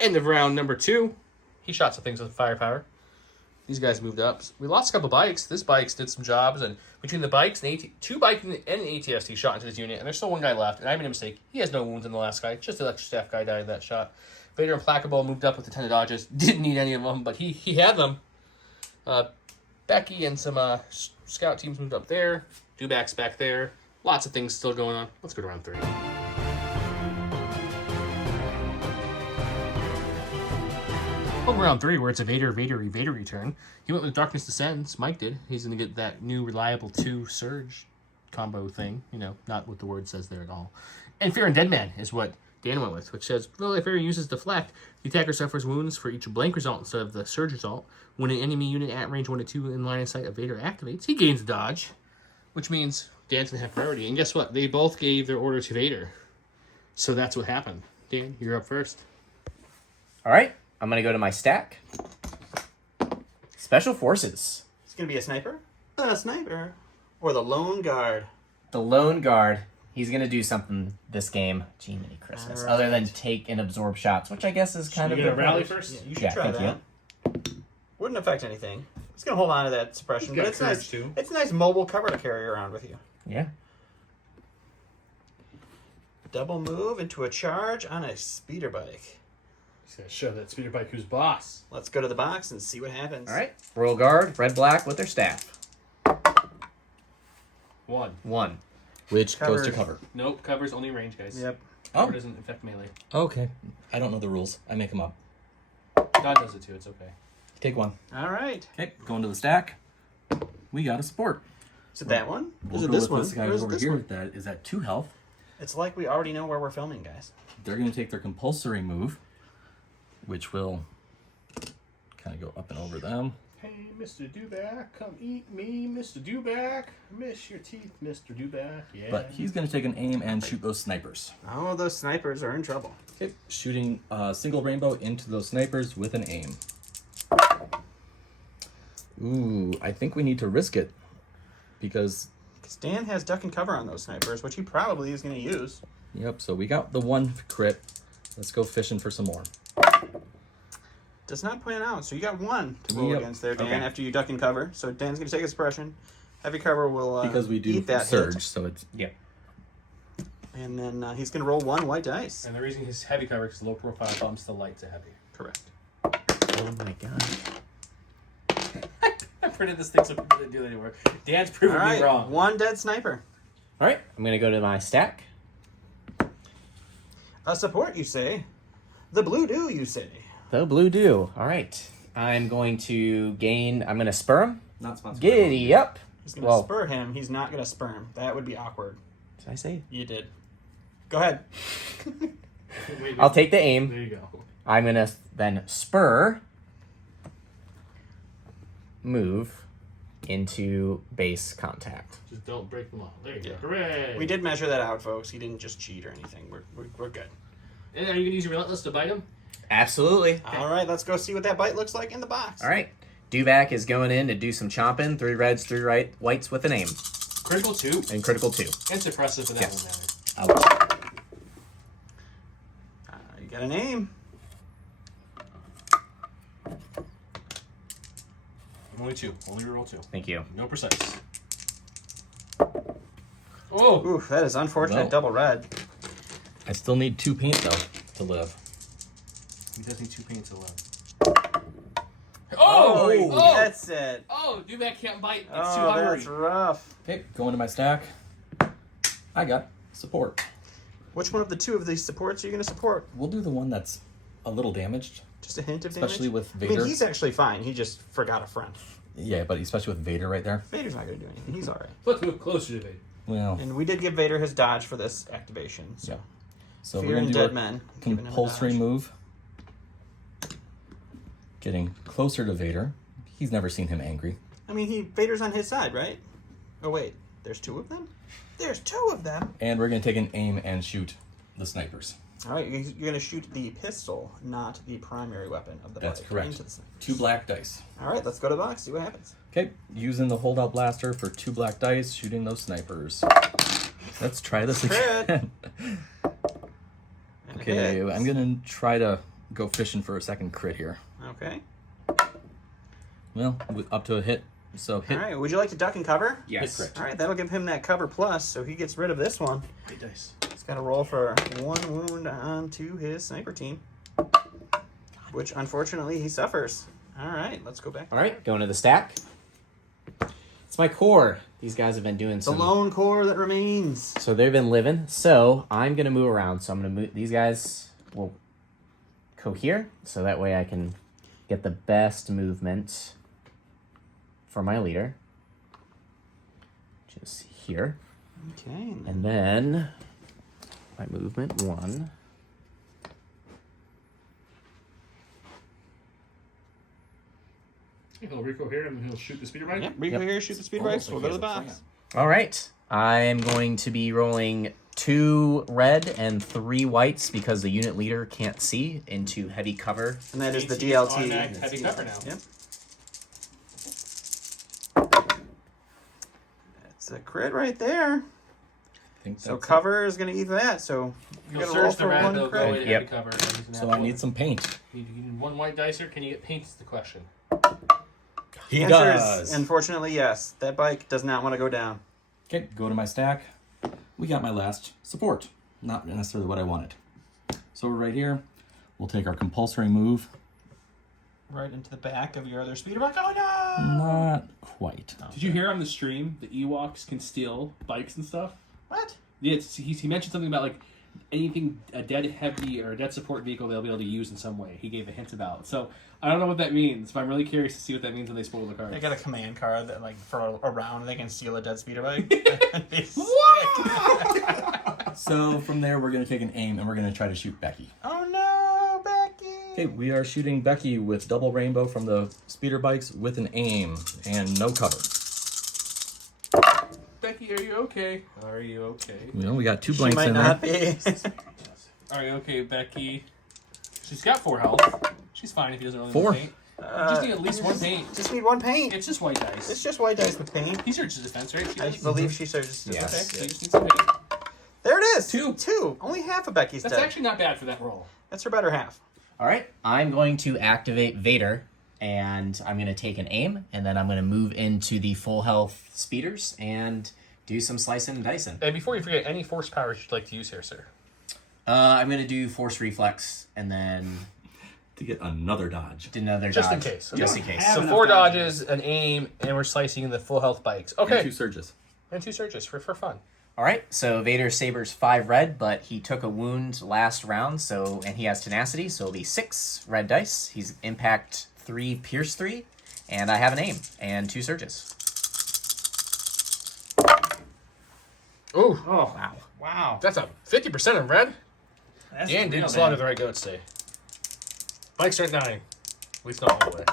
End of round number 2. He shot some things with firepower. These guys moved up. We lost a couple bikes. This bikes did some jobs, and between the bikes and 2 bikes and an ATST shot into his unit, and there's still 1 guy left. And I made a mistake. He has no wounds in the last guy. Just the electrostaff guy died in that shot. Vader Implacable moved up with the 10 dodges. Didn't need any of them, but he had them. Becky and some scout teams moved up there. Dewback's back there. Lots of things still going on. Let's go to round 3. Well, round 3, where it's a Vader return. He went with Darkness Descends. Mike did. He's going to get that new reliable 2 surge combo thing. Not what the word says there at all. And Fear and Dead Man is what Dan went with, which says, well, if Vader uses Deflect, the attacker suffers wounds for each blank result instead of the surge result. When an enemy unit at range 1 to 2 in line of sight of Vader activates, he gains dodge, which means Dan's going to have priority. And guess what? They both gave their order to Vader. So that's what happened. Dan, you're up first. All right, I'm going to go to my stack. Special Forces. It's going to be a sniper? A sniper. Or the lone guard. The Lone Guard. He's going to do something this game. Gee, many Christmas. All right. Other than take and absorb shots, which I guess is kind of... You gonna the rally point. first? Yeah, you should Yeah, try thank that. Wouldn't affect anything. It's going to hold on to that suppression, He's got but it's courage, nice. too. It's a nice mobile cover to carry around with you. Yeah. double move into a charge on a speeder bike. He's gonna show that speeder bike who's boss. Let's go to the box and see what happens. All right. Royal Guard, red black with their staff. 1. Which goes to Covered. cover. Nope, covers only range, guys. Yep. Cover doesn't affect melee. Okay. I don't know the rules. I make them up. God does it too, it's okay. Take one. All right. Okay, going to the stack. We got a support. Is it that one? We'll Is it go this with one? this guy Or is it over this here one? with that is at 2 health. It's like we already know where we're filming, guys. They're going to take their compulsory move, which will kind of go up and over them. Hey, Mr. Dewback, come eat me, Mr. Dewback. Miss your teeth, Mr. Dewback. Yeah. But he's going to take an aim and shoot those snipers. Oh, those snipers are in trouble. Okay, shooting a single rainbow into those snipers with an aim. Ooh, I think we need to risk it because, Because Dan has duck and cover on those snipers, which he probably is going to use. yep, so we got the 1 crit. Let's go fishing for some more. Does not plan out. So you got 1 to roll Yep. against there, Dan, Okay. after you duck and cover. So Dan's going to take his suppression. Heavy cover will Because we do eat that surge, hit. so it's Yep. And then he's going to roll 1 white dice. And the reason he's heavy cover is low profile bumps the light to heavy. Correct. Oh my god. I printed this thing so people didn't do that anymore. Dan's All proving right. me wrong. 1 dead sniper. All right. I'm gonna go to my stack. A support, you say. The blue do, you say. The blue do. All right. I'm going to gain. I'm gonna spur him. not sponsored. Giddy up. He's going to Well, spur him. He's not going to sperm. That would be awkward. did I say? You did. Go ahead. Wait, I'll take the aim. There you go. I'm gonna then spur. Move into base contact. Just don't break them all. There you go. Hooray! We did measure that out, folks. He didn't just cheat or anything. We're good. And are you gonna use your relentless to bite him? Absolutely. All right, let's go see what that bite looks like in the box. All right. Dewback is going in to do some chomping. 3 reds, 3 whites with an aim. Critical 2 And critical 2. and suppressive for that Yes. one matter. Ouch. You got a name. Only 2. Only roll 2. Thank you. No precise. Oh! Oof, that is unfortunate. Well. Double red. I still need 2 paint, though, to live. He does need 2 paints alone. Oh, he Oh! gets it. Oh! Dewback can't bite. It's too Oh, hungry. that's rough. Okay, going to my stack. I got support. Which one of the 2 of these supports are you going to support? We'll do the one that's a little damaged, Just a hint of especially damage? with I Vader. mean, he's actually fine. He just forgot a friend. Yeah, but especially with Vader right there. Vader's not going to do anything. He's all right. Let's move closer to Vader. Well, And we did give Vader his dodge for this activation. So yeah. So Fear we're and gonna do dead a men. giving him a compulsory dodge. move. Getting closer to Vader. He's never seen him angry. I mean, Vader's on his side, right? Oh, wait. There's 2 of them? There's 2 of them. And we're gonna take an aim and shoot the snipers. All right, you're going to shoot the pistol, not the primary weapon of the That's bike, correct. into the sniper. 2 black dice. All right, let's go to the box. See what happens. Okay, using the holdout blaster for 2 black dice, shooting those snipers. Let's try this Crit. again. And it Okay, hits. I'm gonna try to go fishing for a second crit here. Okay. Well, up to a hit. So hit. All right, would you like to duck and cover? Yes. Hit crit. All right, that'll give him that cover plus, so he gets rid of this one. White dice. He's got to roll for 1 wound onto his sniper team, which unfortunately he suffers. All right, let's go back. All right. Going to the stack. It's my core. These guys have been doing The some. lone core that remains. So they've been living. So I'm gonna move around. So I'm gonna move. These guys will go here, so that way I can get the best movement for my leader, which is here, Okay. and then my movement 1. He'll Rico here and he'll shoot the speeder bike. Yep, Rico here, shoot the speed bikes. We'll go to the box. All right. I'm going to be rolling 2 red and 3 whites because the unit leader can't see into heavy cover. And that is the He's DLT. automatic heavy cover now. Yep. That's a crit right there. Think So that's cover is going to eat that. So you're He'll going to roll surge the for red, 1 he'll go crit. into Yep. heavy cover. And he's gonna So have I need some paint. You need 1 white dicer. Can you get paint is the question. He The answer does. is, unfortunately, yes. That bike does not want to go down. Okay, go to my stack. We got my last support. not necessarily what I wanted. So right here, we'll take our compulsory move. Right into the back of your other speeder bike. Oh no! Not quite. Did you hear on the stream the Ewoks can steal bikes and stuff? What? Yeah, he mentioned something about like anything a dead heavy or a dead support vehicle they'll be able to use in some way. He gave a hint about. So I don't know what that means, but I'm really curious to see what that means when they spoil the card. They got a command card that, like, for a round, they can steal a dead speeder bike. That'd be sick. So from there, we're going to take an aim and we're going to try to shoot Becky. Oh no, Becky! Okay, we are shooting Becky with double rainbow from the speeder bikes with an aim and no cover. Becky, are you okay? Are you okay? You know, we got 2 She blanks might in not there. be. Are you okay, Becky? She's got 4 health. She's fine if he doesn't really 4? need paint. You just need at least 1 paint. Just need 1 paint. It's just white dice. It's just white dice with paint. He searches defense, right? She I does? believe she surges. Yeah. Okay, so you just need some paint. There it is. 2. 2. Only half of Becky's That's dead. actually not bad for that roll. That's her better half. All right, I'm going to activate Vader, and I'm going to take an aim, and then I'm going to move into the full health speeders and do some slicing and dicing. And before you forget, any force powers you'd like to use here, sir? I'm going to do force reflex, and then To get another dodge. another Just in dodge. case. Just We in don't case. have So enough 4 dodges. dodges, an aim, and we're slicing the full health bikes. And Okay. 2 surges. And 2 surges for fun. All right, so Vader sabers 5 red, but he took a wound last round, so and he has tenacity, so it'll be 6 red dice. He's impact 3, pierce 3, and I have an aim and 2 surges. Ooh. Oh, wow. Wow. That's a 50% of red. That's Dan real didn't slaughter bad. the right goats today. Bikes are at 9. At least not all the way.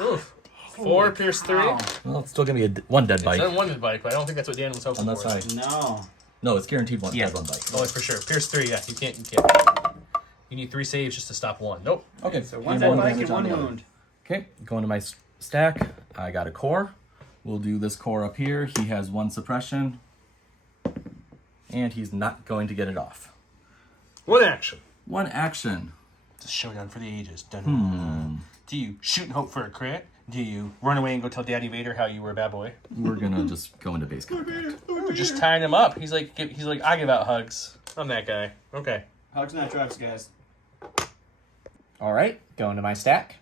Oof. 4 pierce 3. Wow. Well, it's still going to be 1 dead It's bike. an unwanted bike, but I don't think that's what Dan was hoping And that's for. high. No. No, it's guaranteed 1 Yeah. dead 1 bike. Oh, for sure. Pierce 3, yeah. You can't. You need 3 saves just to stop 1. Nope. Okay, So 1 and dead bike damage and on 1 the other. wound. Okay, going to my stack. I got a core. We'll do this core up here. He has 1 suppression. And he's not going to get it off. 1 action. 1 action. It's a showdown for the ages. Dun. Do you shoot and hope for a crit? Do you run away and go tell Daddy Vader how you were a bad boy? We're going to just go into base contact. Ooh, just tying him up. He's like, I give out hugs. I'm that guy. Okay. Hugs, not drugs, guys. All right, going to my stack.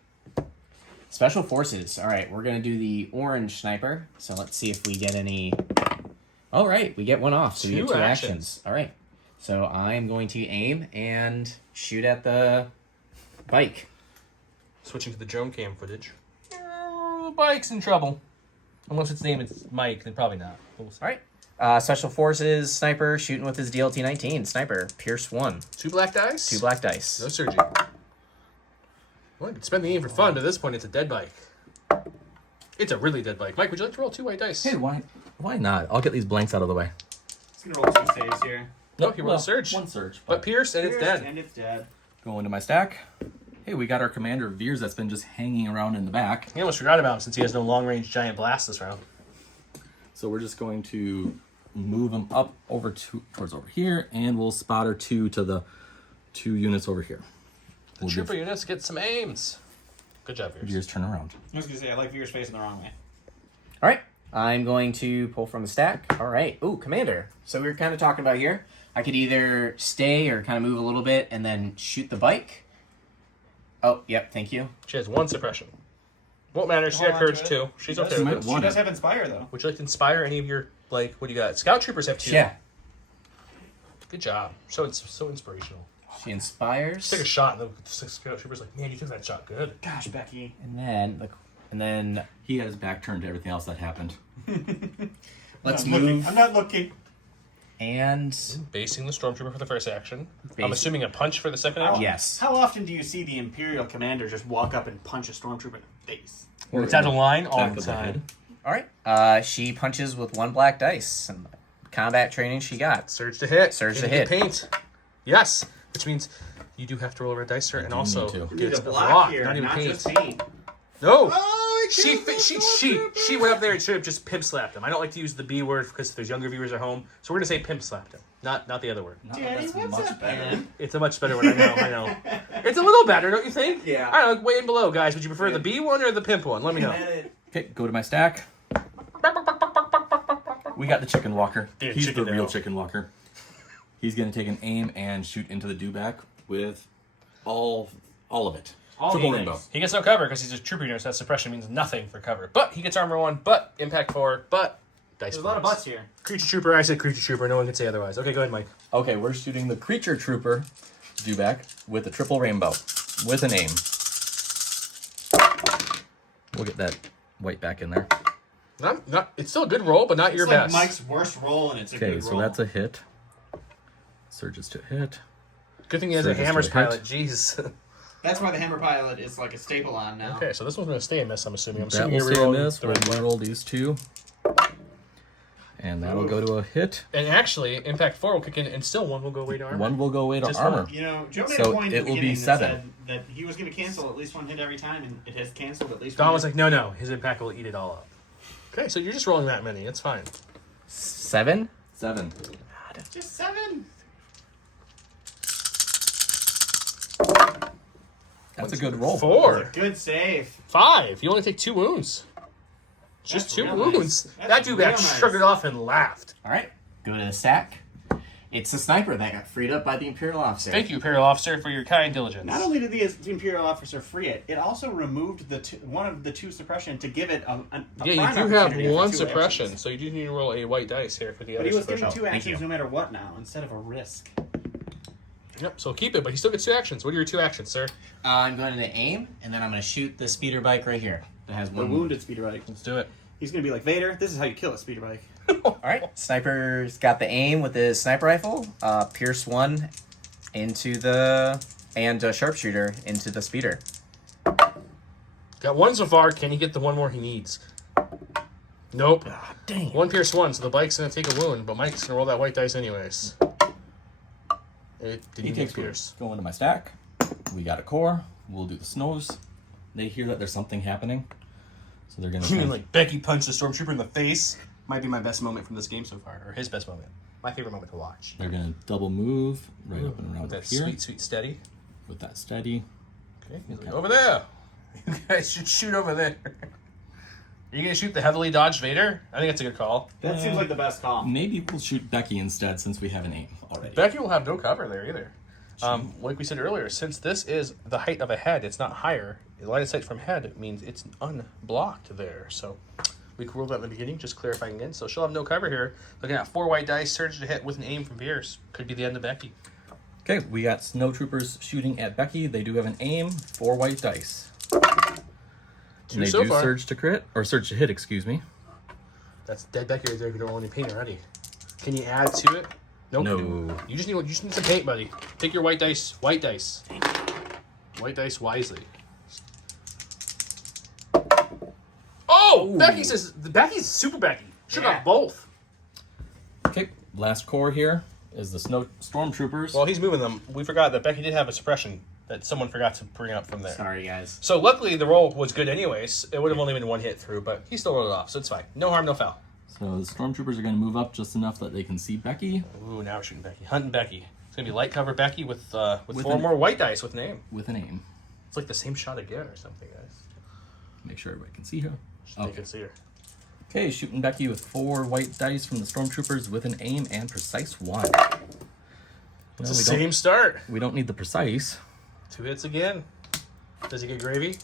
Special forces. All right, we're going to do the orange sniper, so let's see if we get any... All right, we get 1 off, so we get 2 2 actions. actions. All right, so I'm going to aim and shoot at the bike. Switching to the drone cam footage. The bike's in trouble. Unless its name is Mike, then probably not. We'll see. All right. Special forces sniper shooting with his DLT 19 sniper pierce 1, 2 black dice. 2 black dice. No surgery. Well, I could spend the aim for fun, but at this point, it's a dead bike. It's a really dead bike. Mike, would you like to roll 2 white dice? Hey, why not? I'll get these blanks out of the way. It's going to roll 2 saves here. No, he rolled a surge. 1 surge. But Pierce, and it's dead. And it's dead. Go into my stack. Hey, we got our commander Veers that's been just hanging around in the back. He almost forgot about him since he has no long-range giant blast this round. So we're just going to move him up over towards over here, and we'll spotter 2 to the 2 units over here. The trooper units get some aims. Good job, Pierce. Veers turn around. I was going to say, I like Veer's facing the wrong way. All right. I'm going to pull from the stack. All right. Ooh, commander. So we were kind of talking about here. I could either stay or kind of move a little bit and then shoot the bike. Oh, yep. Thank you. She has 1 suppression. Won't matter. She Hold got on courage to it. 2. She's She okay does- with might it. She want does it. have Inspire, though. Would you like to inspire any of your, like, what do you got? Scout troopers have 2. Yeah. Good job. So inspirational. She inspires. Take a shot, and the scout trooper's like, man, you took that shot good. Gosh, Becky. And then He had his back turned to everything else that happened. let's I'm not looking. move I'm not looking. and Basing the stormtrooper for the first action. I'm Base- assuming a punch for the second action. yes. How often do you see the Imperial commander just walk up and punch a stormtrooper in the face? It's out of line all Back the of the time. head. All right. She punches with 1 black dice. Some combat training she got. Surge to hit. Surge Can to you get hit. Paint. Yes, which means you do have to roll a red dice, sir, and do also need to. You get need a a block here, not even not paint. just paint. No. Oh, She went up there and should have just pimp slapped him. I don't like to use the B word because there's younger viewers at home, so we're gonna say pimp slapped him, not the other word. No, Daddy, that's what's much up, better. man? It's a much better word. I know. It's a little better, don't you think? Yeah. I don't know. Way in below, guys. Would you prefer the B one or the pimp one? Let me know. Okay, go to my stack. We got the chicken walker. Dude, He's chicken the real now. chicken walker. He's going to take an aim and shoot into the Dewback with all of it. Triple rainbow. He gets no cover because he's a trooper unit, so that suppression means nothing for cover. But he gets armor 1, but impact 4, but dice. There's a lot of butts here. Creature trooper, I said creature trooper. No one can say otherwise. Okay, go ahead, Mike. Okay, we're shooting the creature trooper Dewback with a triple rainbow with an aim. We'll get that white back in there. Not. It's still a good roll, but not your It's like best. Mike's worst roll, and it's a Okay, good so roll. that's a hit. Surges to hit. Good thing he has a Surges hammers to hit. pilot. Jeez. That's why the hammer pilot is like a staple on now. Okay, so this one's going to stay a miss, I'm assuming. I'm That assuming will you're stay a rerolling miss. the We'll red one. reroll these two. And that'll go to a hit. And actually, impact 4 will kick in, and still 1 will go away to armor. One will go away to Just armor. one. You know, Joe made So a point it at the will be beginning 7. that said that he was going to cancel at least 1 hit every time, and it has canceled at least Don one was hit. like, no, his impact will eat it all up. Okay, so you're just rolling that many. It's fine. 7? 7. Just 7. That's a good roll. 4. That's a good save. 5. You only take 2 wounds. Just That's 2 real wounds. nice. That's That dude got real nice. shrugged it off and laughed. All right, go to the stack. It's the sniper that got freed up by the Imperial officer. Thank you, Imperial Officer, for your kind diligence. Not only did the Imperial officer free it, it also removed one of the 2 suppression to give it a Yeah, prime you do have opportunity for 1 2 suppression, actions. so you do need to roll a white dice here for the But other he was suppression. given 2 Thank actions you. no matter what now, instead of a risk. Yep, so keep it, but he still gets 2 actions. What are your 2 actions, sir? I'm going to aim, and then I'm going to shoot the speeder bike right here. That has The 1 wound. wounded speeder bike. Let's do it. He's going to be like, Vader, this is how you kill a speeder bike. All right, sniper's got the aim with his sniper rifle. Pierce 1 into the sharpshooter into the speeder. Got 1 so far. Can he get the 1 more he needs? Nope. Dang. 1 pierce 1, so the bike's going to take a wound, but Mike's going to roll that white dice anyways. It He didn't takes get pierce. pierce. Go into my stack. We got a core. We'll do the snows. They hear that there's something happening. So they're going You mean to... like Becky punched the stormtrooper in the face? Might be my best moment from this game so far, or his best moment. My favorite moment to watch. They're going to double move right up and around With that here. sweet, sweet steady. With that steady. Okay, he's like, over there. You guys should shoot over there. Are you going to shoot the heavily dodged Vader? I think that's a good call. That seems like the best call. Maybe we'll shoot Becky instead since we have an aim already. Becky will have no cover there either. Like we said earlier, since this is the height of a head, it's not higher. The line of sight from head means it's unblocked there. So we can rule that in the beginning, just clarifying again. So she'll have no cover here. Looking at 4 white dice, surge to hit with an aim from Pierce. Could be the end of Becky. Okay, we got snow troopers shooting at Becky. They do have an aim, 4 white dice. 2 And they so do far. surge to crit, or surge to hit, excuse me. That's dead Becky right there if you don't want any paint already. Can you add to it? Nope. No. You just need some paint, buddy. Take your white dice. White dice. White dice wisely. Oh! Becky's super Becky. Should have Yeah. both. Okay, last core here is the snow stormtroopers. Well, he's moving them. We forgot that Becky did have a suppression that someone forgot to bring up from there. Sorry, guys. So luckily the roll was good anyways. It would have only been 1 hit through, but he still rolled it off, so it's fine. No harm, no foul. So the stormtroopers are going to move up just enough that they can see Becky Ooh, now we're shooting Becky. Hunting Becky. It's going to be light cover Becky with 4 an- more white dice with name. with an aim. It's like the same shot again or something, guys. Make sure everybody can see her. They can see her. Okay, shooting Becky with 4 white dice from the stormtroopers with an aim and precise 1. It's Well, the we don't- same start. We don't need the precise. 2 hits again. Does he get gravy?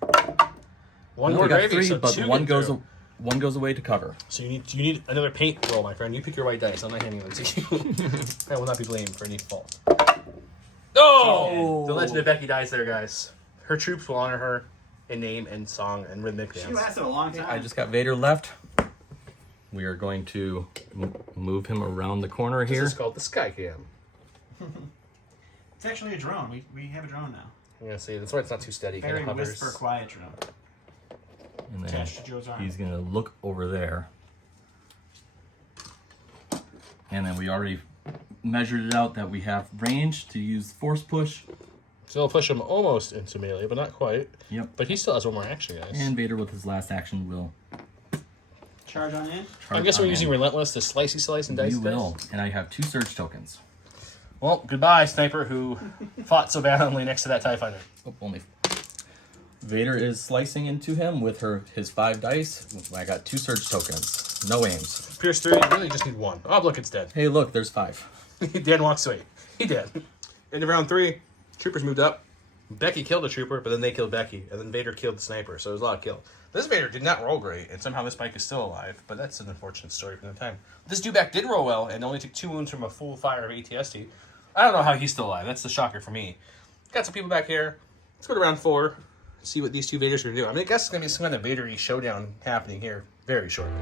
1 No, more we got gravy, 3, so but 2 one get goes through. one goes away to cover. So you need another paint roll, my friend. You pick your white dice. I'm not handing them to you. I will not be blamed for any fault. Oh! The legend of Becky dies there, guys. Her troops will honor her in name and song and rhythmic She dance. lasted a long time. I just got Vader left. We are going to move him around the corner This here. is called the Skycam. It's actually a drone. We have a drone now. I'm gonna see. That's why it's not too steady. Very Kind of hovers. whisper quiet drone. And then Attached to Joe's arm. he's going to look over there. And then we already measured it out that we have range to use force push. So it'll push him almost into melee, but not quite. Yep. But he still has 1 more action, guys. And Vader with his last action will Charge on in. I charge guess we're on using in. Relentless to slice and dice. You guys. will. And I have 2 surge tokens. Well, goodbye, Sniper, who fought so valiantly next to that TIE Fighter. Oh, only. Vader is slicing into him with his 5 dice. I got 2 surge tokens. No aims. Pierce 3, you really just need 1. Oh, look, it's dead. Hey, look, there's 5. Dan walks away. He did. In round 3, troopers moved up. Becky killed a trooper, but then they killed Becky, and then Vader killed the sniper, so there was a lot of kills. This Vader did not roll great, and somehow this Mike is still alive, but that's an unfortunate story from the time. This Dewback did roll well, and only took 2 wounds from a full fire of ATST. I don't know how he's still alive. That's the shocker for me. Got some people back here. Let's go to round 4, see what these 2 Vaders are going to do. I mean, I guess it's going to be some kind of Vader-y showdown happening here very shortly.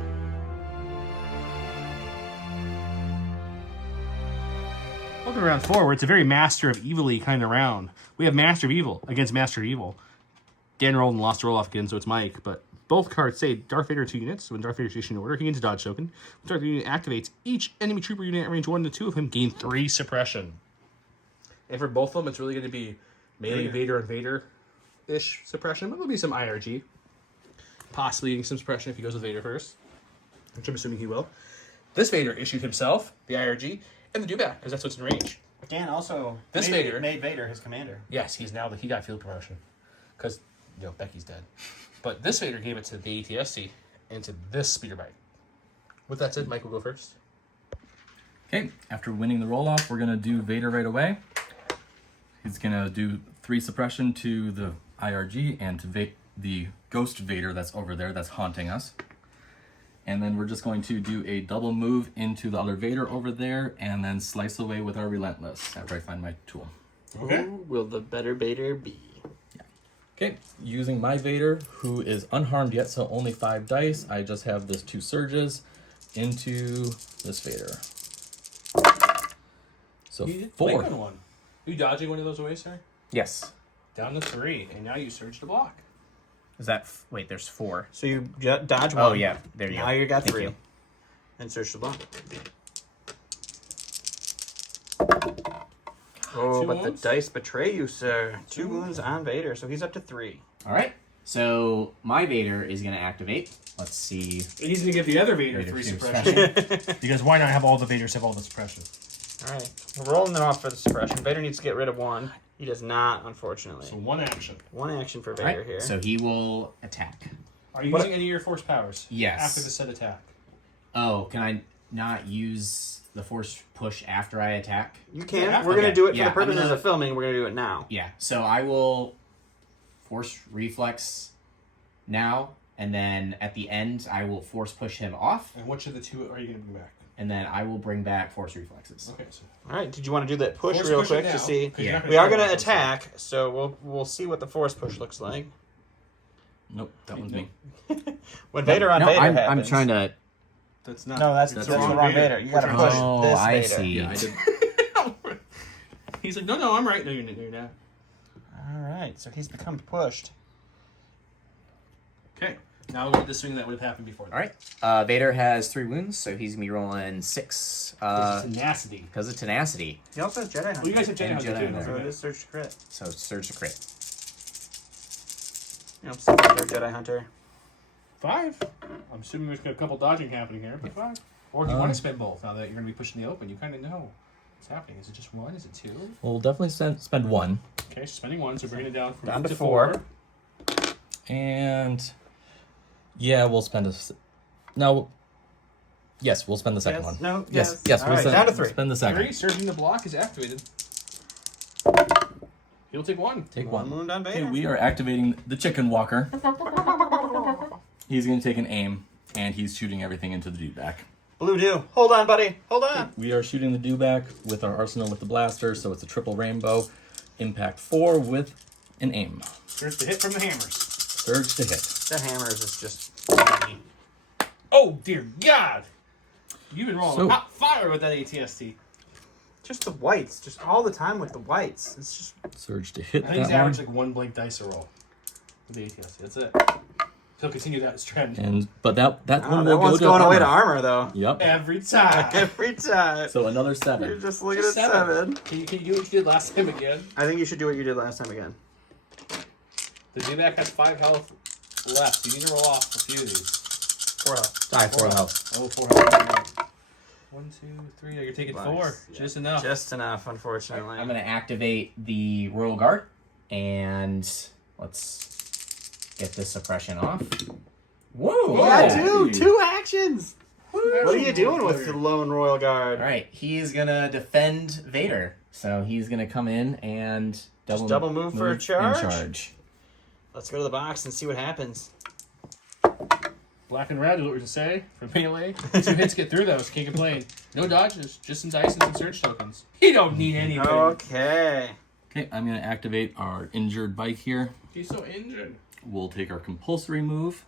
Welcome to round 4, where it's a very Master of Evil-y kind of round. We have Master of Evil against Master of Evil. Dan rolled and lost a roll-off again, so it's Mike. But both cards say Darth Vader 2 units. So when Darth Vader is issued an order, he gains a dodge token. When Darth Vader unit activates, each enemy trooper unit at range 1 to 2 of him gain 3 suppression. And for both of them, it's really going to be melee Vader and Vader-ish suppression. But there'll be some IRG. Possibly getting some suppression if he goes with Vader first, which I'm assuming he will. This Vader issued himself the IRG and the Dewback, because that's what's in range. Dan also made Vader his commander. Yes, he got field promotion. Because, Becky's dead. But this Vader gave it to the ATST and to this speeder bike. With that said, Mike will go first. Okay, after winning the roll-off, we're going to do Vader right away. He's going to do 3 suppression to the IRG and to the Ghost Vader that's over there that's haunting us. And then we're just going to do a double move into the other Vader over there and then slice away with our Relentless after I find my tool. Okay. Who will the better Vader be? Okay, using my Vader, who is unharmed yet, so only 5 dice, I just have this 2 surges into this Vader. So You did 4. blink on one. Are you dodging one of those away, sir? Yes. Down to 3, and now you surge to block. Is that... Wait, there's 4. So you dodge 1. Oh, yeah. There you go. Now you got Thank 3. you. And search the block. Oh, 2 but wounds? the dice betray you, sir. 2 wounds on Vader, so he's up to 3. All right. So my Vader is going to activate. Let's see. And he's going to give the other Vader Vader 3 2 suppression. Because why not have all the Vaders have all the suppression? Alright, we're rolling it off for the suppression. Vader needs to get rid of 1. He does not, unfortunately. So 1 action. 1 action for All Vader right. here. So he will attack. Are you What- using any of your force powers? Yes. After the set attack. Oh, can I not use the force push after I attack? You can. Yeah, We're going to okay. do it for Yeah, the I'm purposes gonna- of filming. We're going to do it now. Yeah. So I will force reflex now, and then at the end I will force push him off, And which of the 2 are you going to bring back? and then I will bring back force reflexes. Okay, so Alright, did you want to do that push force real push it quick now, to see? 'cause you're Yeah. not We are kill going to one of those attack, so we'll see what the force push looks like. Nope, that one's me. When Vader on no, Vader I'm happens. tong to. That's not. No, that's the the wrong Vader. You got to push Oh, this I Vader. see. Yeah, I did. He's like, no, I'm right. No, you're not. Alright, so he's become pushed. Okay. Now we'll get the swing that would have happened before. All right. Vader has 3 wounds, so he's gonna be rolling 6. Tenacity. Because of tenacity. He also has Jedi Hunter. Well, you guys have Jedi And Hunter Jedi too. Hunter. So it is search to crit. So surge to crit. Yep, so they're Jedi Hunter. 5. I'm assuming there's a couple dodging happening here, but 5. Or do you want to spend both now that you're going to be pushing the open? You kind of know what's happening. Is it just 1? Is it 2? We'll definitely spend 1. Okay, so spending 1, so bringing it down from Down to 4. 4. And yeah, we'll spend no. Yes, we'll spend the second one. No. Yes. All We'll right, down to 3. Spend the second. 3, surging the block is activated. He'll take 1. Take 1 1. wound on Vader. Okay, we are activating the Chicken Walker. He's going to take an aim, and he's shooting everything into the Dewback. Blue Dew. Hold on, buddy. Hold on. We are shooting the Dewback with our arsenal with the blaster, so it's a triple rainbow. Impact 4 with an aim. Here's the hit from the hammers. Surge to hit. The hammers is just... Oh, dear God! You've been rolling So- hot fire with that ATST. Just the whites. Just all the time with the whites. It's just... Surge to hit I think he's that one. averaged like 1 blank dice a roll with the ATST. That's it. He'll continue that trend But that Oh, one that will one's go to going away to armor. armor, though. Yep. every time. Every time. So another You're 7. just looking Just at 7. Can you do what you did last time again? I think you should do what you did last time again. The Dewback has 5 health left. You need to roll off a few of these. 4 health. Die 4 health. Oh, 4 health. 1, 2, 3. You're taking Nice. 4. Yeah. Just enough. Just enough, unfortunately. I'm gonna activate the Royal Guard, and let's get this suppression off. Whoa! Yeah, Oh. 2 actions. What are you doing with the lone royal guard? All right, he's gonna defend Vader. So he's gonna come in and double move for a and charge? Let's go to the box and see what happens. Black and red is what we're to say for melee. 2 hits get through those. Can't complain. No dodges. Just some dice and some search tokens. He don't need anything. Okay. Okay, I'm going to activate our injured bike here. He's so injured. We'll take our compulsory move.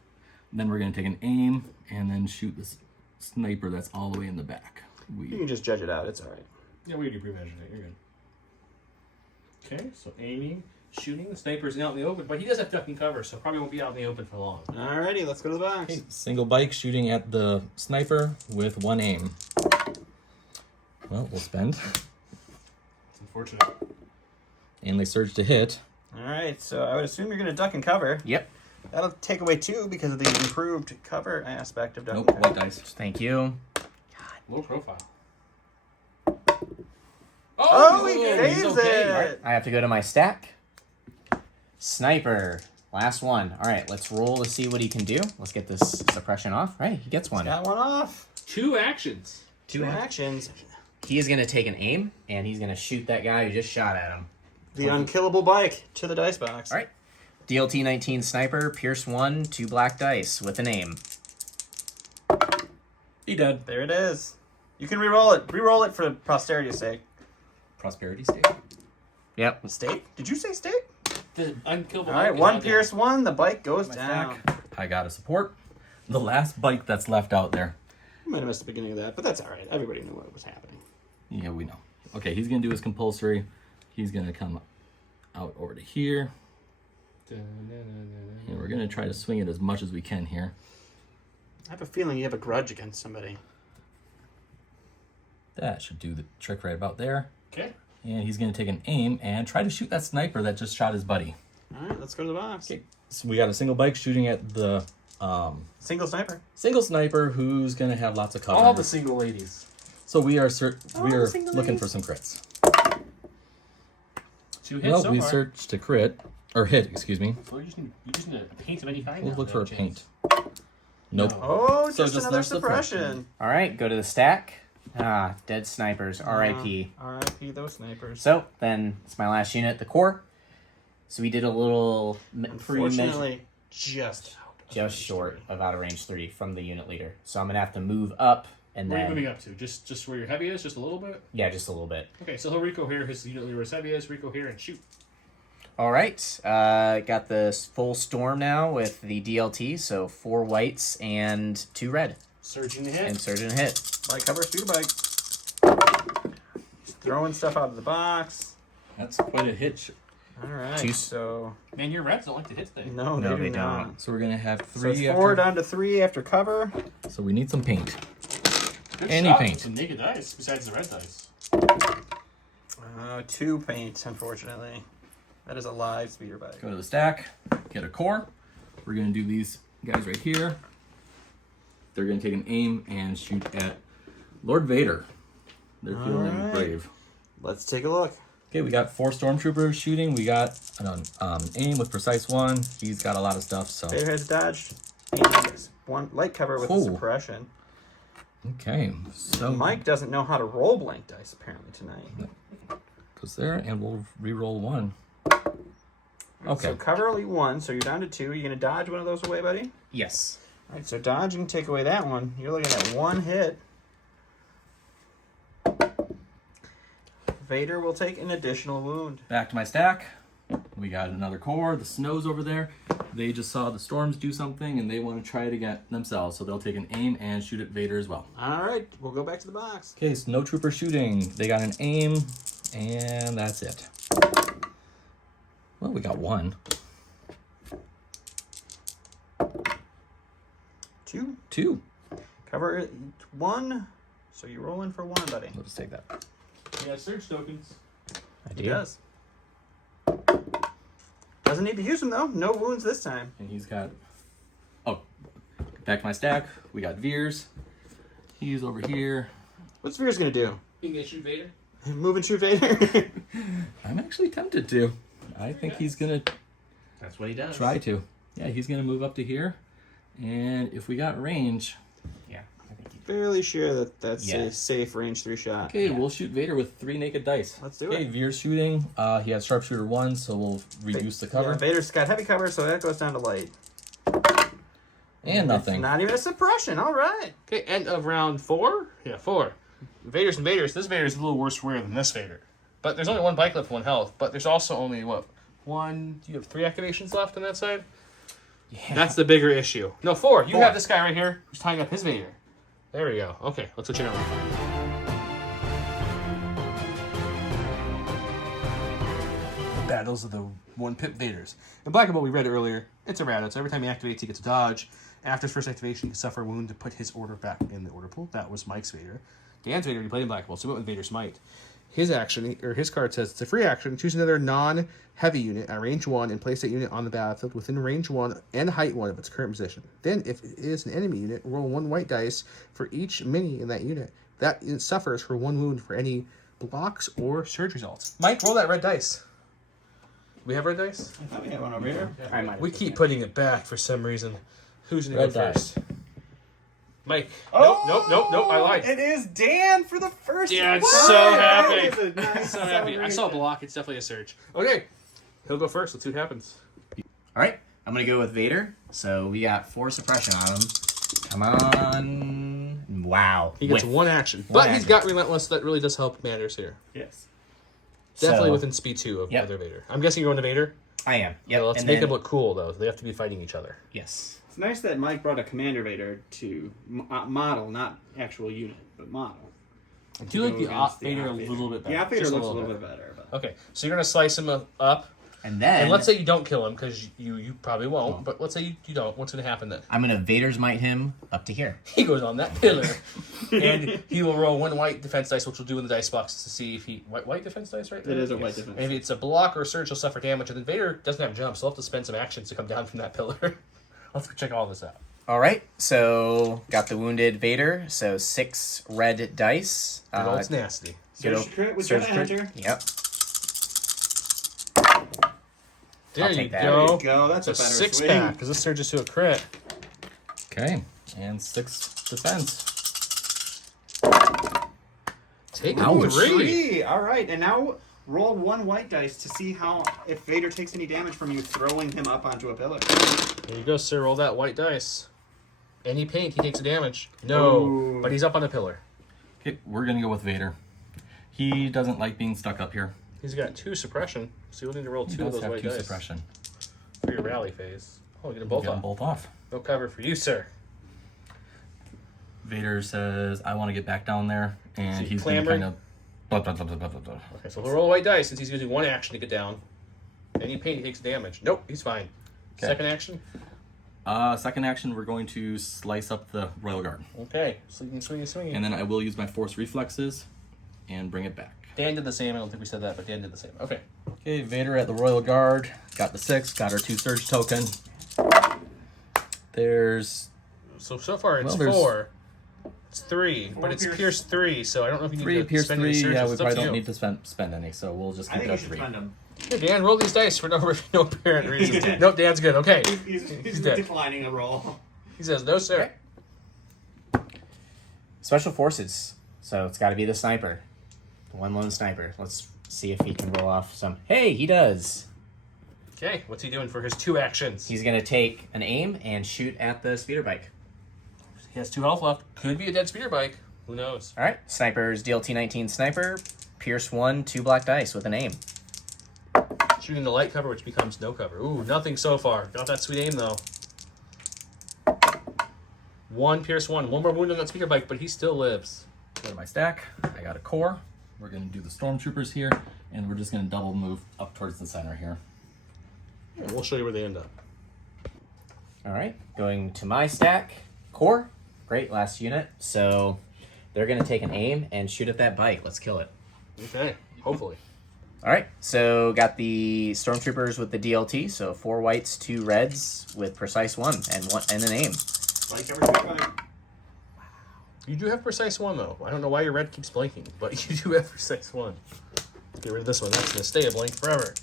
Then we're going to take an aim and then shoot this sniper that's all the way in the back. You can just judge it out. It's all right. Yeah, we already pre-measured it. You're good. Okay, so aiming, shooting. The sniper's out in the open, but he does have duck and cover, so probably won't be out in the open for long. Alrighty, let's go to the box. Okay, single bike shooting at the sniper with 1 aim. Well, we'll spend. It's unfortunate. And they surge to hit. Alright, so I would assume you're going to duck and cover. Yep. That'll take away 2 because of the improved cover aspect of duck Nope, and cover. white dice. Thank you. Low profile. Oh, he he's saves okay. it! I have to go to my stack. Sniper. Last one. All right, let's roll to see what he can do. Let's get this suppression off. Right, he gets one. Got one off. 2 actions. 2 actions. He is going to take an aim, and he's going to shoot that guy who just shot at him. The unkillable bike to the dice box. All right. DLT 19 Sniper, Pierce 1, 2 black dice with an aim. He dead. There it is. You can re-roll it. Re-roll it for posterity's sake. Prosperity state. Yep. Steak? Did you say steak? The unkillable. All right, 1 Pierce 1. The bike goes down. I got a support. The last bike that's left out there. You might have missed the beginning of that, but that's all right. Everybody knew what was happening. Yeah, we know. Okay, he's going to do his compulsory. He's going to come out over to here. And we're going to try to swing it as much as we can here. I have a feeling you have a grudge against somebody. That should do the trick right about there. Okay. And he's going to take an aim and try to shoot that sniper that just shot his buddy. All right, let's go to the box. Okay, so we got a single bike shooting at the Single sniper. single sniper who's going to have lots of cover. All the single ladies. So we are the single looking ladies. for some crits. 2 hits Well, so we far. searched to crit or hit, excuse me. Well, you just need a paint of any kind. We'll now, look for a no chance. paint. Nope. No. Oh, So just just another no suppression. suppression. All right, go to the stack. Dead snipers, RIP. RIP those snipers. So then it's my last unit, the core. So we did a little pre-measure, Unfortunately, just short of out of range 3 from the unit leader. So I'm gonna have to move up and Where are you then moving up to? Just where your heavy is? Just a little bit? yeah, just a little bit. Okay, so he'll Rico here, his unit leader is heavy is, Rico here, and shoot. All right, got the full storm now with the DLT. So 4 whites and 2 red, Surging the hit. and surgeon hit. bike cover, speeder bike. Throwing stuff out of the box. That's quite a hit. All right, Two- so Man, your reds don't like to hit things. no, No, they they do not. So we're going to have So 3 it's 4 after. down to 3 after cover. So we need some paint. Good Any shot. paint. Some naked dice besides the red dice. 2 paint, unfortunately. That is a live speeder bike. Go to the stack, get a core. We're going to do these guys right here. They're going to take an aim and shoot at Lord Vader. They're feeling Alright. brave. Let's take a look. Okay, we got 4 stormtroopers shooting. We got an aim with precise 1. He's got a lot of stuff, so. Vader has dodged. And 1 light cover with Cool. suppression. Okay, so Mike doesn't know how to roll blank dice apparently tonight. goes there, and we'll re-roll 1. Okay. So cover only 1, so you're down to 2. Are you going to dodge one of those away, buddy? Yes. All right, so dodge and take away that one. You're looking at 1 hit. Vader will take an additional wound. Back to my stack. We got another core. The snow's over there. They just saw the storms do something, and they want to try it again themselves. So they'll take an aim and shoot at Vader as well. All right, we'll go back to the box. Okay, snow trooper shooting. They got an aim, and that's it. Well, we got 1. 2. 2. Cover 1. So you roll in for 1, buddy. We'll just take that. Yeah, surge tokens. I He do. does. Doesn't need to use them, though. No wounds this time. And he's got... Oh, back to my stack. We got Veers. He's over here. What's Veer's going to do? You can shoot Vader. Move and shoot Vader? I'm actually tempted to. I think he's going to That's what he does. try to. Yeah, he's going to move up to here. And if we got range, Yeah, I think he fairly sure that that's Yeah. a safe range 3 shot. Okay, we'll shoot Vader with 3 naked dice. Let's do Okay, it. Veer's shooting. He has sharpshooter 1, so we'll reduce the cover. Yeah, Vader's got heavy cover, so that goes down to light. And nothing. It's not even a suppression. All right. Okay, end of round 4? Yeah, 4. Vaders and Vaders. This Vader is a little worse wear than this Vader. But there's only 1 bike left, 1 health. But there's also only, what, 1... Do you have 3 activations left on that side? Yeah. That's the bigger issue. No, 4. You 4. have this guy right here who's tying up his Vader. There we go. Okay, let's switch it over. Battles of the 1-pip Vaders. In Black and White, we read earlier, it's errata, so every time he activates, he gets a dodge. After his first activation, he can suffer a wound to put his order back in the order pool. That was Mike's Vader. Dan's Vader, he played in Black and White, so he went with Vader's Might. His action, or his card says, it's a free action. Choose another non-heavy unit at range 1 and place that unit on the battlefield within range 1 and height 1 of its current position. Then, if it is an enemy unit, roll 1 white dice for each mini in that unit. That unit suffers for 1 wound for any blocks or surge results. Mike, roll that red dice. We have red dice? I thought we had one over here. I might have We taken keep it. putting it back for some reason. Who's going to Red go dice. first? Mike. Oh, Nope. I lied. It is Dan for the first Yeah, What? so happy. That is a nice So happy. I saw a block. It's definitely a surge. Okay. He'll go first. Let's see what happens. All right, I'm gonna go with Vader. So we got 4 suppression on him. Come on! Wow. He gets Whiff. 1 action. One But he's action. got Relentless. That really does help Commanders here. Yes. Definitely So, within speed 2 of Yep. other Vader. I'm guessing you're going to Vader? I am. Yep. Well, let's and make then- them look cool, though. They have to be fighting each other. Yes. It's nice that Mike brought a Commander Vader to model, not actual unit, but model. I do like Go the against Op the Vader a Op Vader. little bit better. The Op Vader Just looks a little bit better. But Okay, so you're going to slice him up. And then And let's say you don't kill him, because you probably won't. But let's say you don't. What's going to happen then? I'm gonna Vader's Might him up to here. He goes on that pillar. And he will roll 1 white defense dice, which we'll do in the dice box to see if he... White defense dice, right? it is a white difference. And if it's a block or a surge, he'll suffer damage. And then Vader doesn't have jump, so he'll have to spend some actions to come down from that pillar. Let's check all this out. All right, so got the wounded Vader. So 6 red dice. It's nasty. Good Surge crit with surge Jedi crit. Hunter. Yep. There I'll you take that. go. There you go. That's It's a a better 6 swing. pack, because this surges to a crit. Okay, and 6 defense. Take Ouch. it 3. 3. All right, and now roll 1 white dice to see how if Vader takes any damage from you throwing him up onto a pillar. There you go, sir. Roll that white dice. Any paint, he takes a damage. No, Ooh. but he's up on a pillar. Okay, we're gonna go with Vader. He doesn't like being stuck up here. He's got 2 suppression, so you'll need to roll He 2 of does those have white 2 dice suppression. for your rally phase. Oh, get them both Get them off. both off. No cover for you, sir. Vader says, I want to get back down there, and he he's going to clamoring? kind of... Blah, blah, blah, blah, blah, blah. Okay, so he'll roll a white dice since he's using 1 action to get down. Any paint, he takes damage. Nope, he's fine. Okay. Second action? Second action, we're going to slice up the Royal Guard. Okay, swing. And then I will use my Force Reflexes and bring it back. Dan did the same. I don't think we said that, but Dan did the same. Okay. Okay, Vader at the Royal Guard. Got the 6, got our 2 Surge token. There's So far it's Well, there's- 4. It's 3, but 4 it's Pierce. Pierce 3, so I don't know if you need 3 to Pierce spend 3. any surges. Yeah, we It's up probably to don't you. need to spend any, so we'll just I keep think it you at should 3. spend them. Hey, Dan, roll these dice for no apparent reason. Nope, Dan's good. Okay. He's dead. declining a roll. He says, no, sir. Special forces. So it's got to be the sniper, the 1 lone sniper. Let's see if he can roll off some. Hey, he does. Okay, what's he doing for his 2 actions? He's gonna take an aim and shoot at the speeder bike. He has 2 health left. Could be a dead speeder bike. Who knows? All right, sniper's DLT 19 sniper. Pierce 1, 2 black dice with an aim. Shooting the light cover, which becomes no cover. Ooh, nothing so far. Got that sweet aim, though. 1 Pierce 1. 1 more wound on that speeder bike, but he still lives. Go to my stack. I got a core. We're going to do the Stormtroopers here, and we're just going to double move up towards the center here. Yeah, we'll show you where they end up. All right, going to my stack. Core, great, last unit. So they're gonna take an aim and shoot at that bike. Let's kill it. Okay, hopefully. All right, so got the Stormtroopers with the DLT. So 4 whites, 2 reds with precise 1 and an aim. Like every 25. You do have precise 1, though. I don't know why your red keeps blinking, but you do have precise 1. Get rid of this one. That's going to stay a blink forever.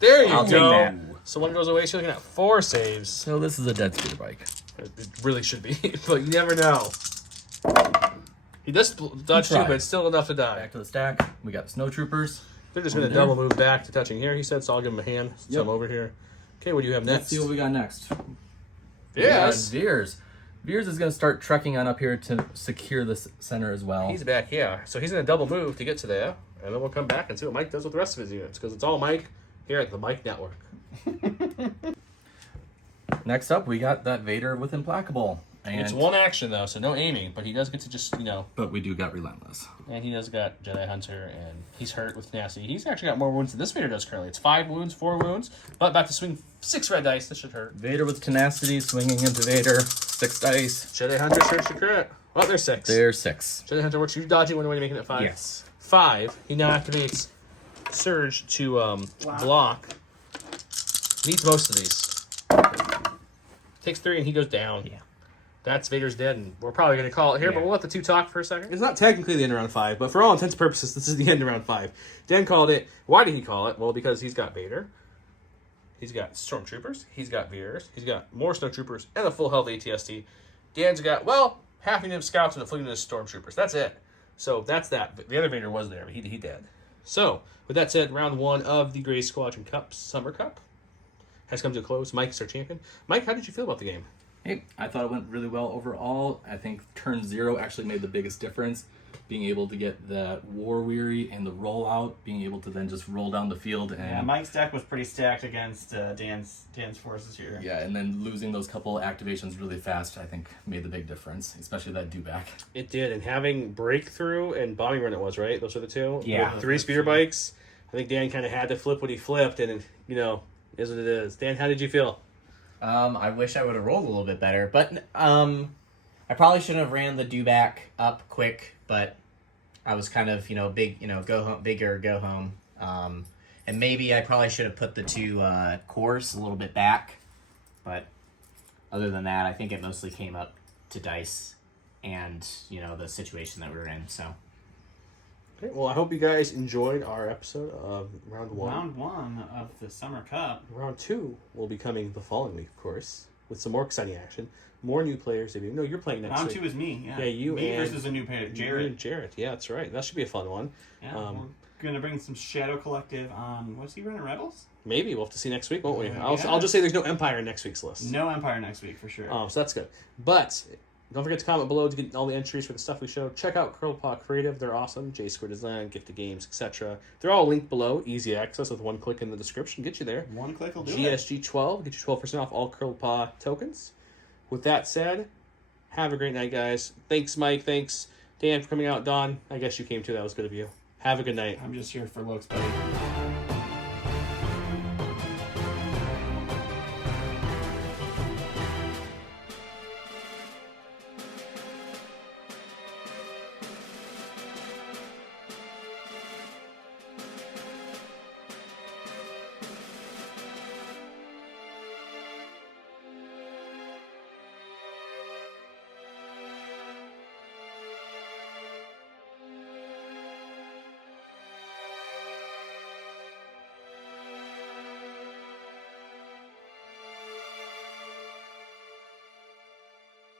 There you I'll take go. that. So one goes away. She's looking at 4 saves. So this is a dead speeder bike. It really should be, but you never know. He does dodge too, tried. but it's still enough to die. Back to the stack. We got the snow troopers. They're just going to double move back to touching here, he said, so I'll give him a hand. So Yep. I'm over here. Okay, what do you have Let's next? see what we got next. Yes. We got Veers. Veers is going to start trekking on up here to secure the center as well. He's back, yeah. So he's going to double move to get to there, and then we'll come back and see what Mike does with the rest of his units, because it's all Mike here at the Mike Network. Next up, we got that Vader with Implacable. And It's one action, though, so no aiming, but he does get to just, But we do got Relentless. and he does got Jedi Hunter, and he's hurt with tenacity. He's actually got more wounds than this Vader does currently. It's 5 wounds, 4 wounds, but back to swing 6 red dice. This should hurt. Vader with Tenacity, swinging into Vader. 6 dice. Jedi Hunter search to crit. Oh, there's 6. There's 6. Jedi Hunter works. You dodging one way to making it 5. Yes. 5. He now activates Surge to block. Needs most of these. Takes 3 and he goes down. Yeah. That's Vader's dead, and we're probably going to call it here, but Yeah. we'll let the 2 talk for a second. It's not technically the end of round 5, but for all intents and purposes, this is the end of round 5. Dan called it. Why did he call it? Well, because he's got Vader. He's got Stormtroopers. He's got Veers. He's got more Snowtroopers and a full health ATST. Dan's got, half a unit of scouts and a full unit of Stormtroopers. That's it. So that's that. The other Vader was there, but he dead. So, with that said, round 1 of the Grey Squadron Cup, Summer Cup, has come to a close. Mike's our champion. Mike, how did you feel about the game? Hey, I thought it went really well overall. I think turn 0 actually made the biggest difference. Being able to get the War Weary and the rollout, being able to then just roll down the field and Yeah, Mike's deck was pretty stacked against Dan's forces here. yeah, and then losing those couple activations really fast, I think, made the big difference, especially that Dewback. It did, and having Breakthrough and Bombing Run it was, right? Those are the 2? Yeah. With 3 speeder bikes. I think Dan kind of had to flip what he flipped, and, is what it is. Dan, how did you feel? I wish I would have rolled a little bit better, but I probably shouldn't have ran the Dewback up quick, but I was kind of, big, go home, bigger, go home. And maybe I probably should have put the 2 cores a little bit back, but other than that, I think it mostly came up to dice and, the situation that we were in, so. Okay, well, I hope you guys enjoyed our episode of round 1. Round 1 of the Summer Cup. Round 2 will be coming the following week, of course, with some more exciting action, more new players. No, you're playing next Round week. 2 is me. Yeah, Yeah, you me and- versus a new player, You Jared. and Jared, yeah, that's right. That should be a fun one. Yeah, Um, we're gonna bring some Shadow Collective on. What's he running? Rebels? Maybe we'll have to see next week, won't we? Yeah. I'll just say there's no Empire in next week's list. No Empire next week for sure. So that's good. But don't forget to comment below to get all the entries for the stuff we showed. Check out Curlpaw Creative. They're awesome. J Square Design, Gifted Games, etc. They're all linked below. Easy access with one click in the description. Get you there. One click will do it. GSG12. Get you 12% off all Curlpaw tokens. With that said, have a great night, guys. Thanks, Mike. Thanks, Dan, for coming out. Don, I guess you came too. That was good of you. Have a good night. I'm just here for looks, buddy.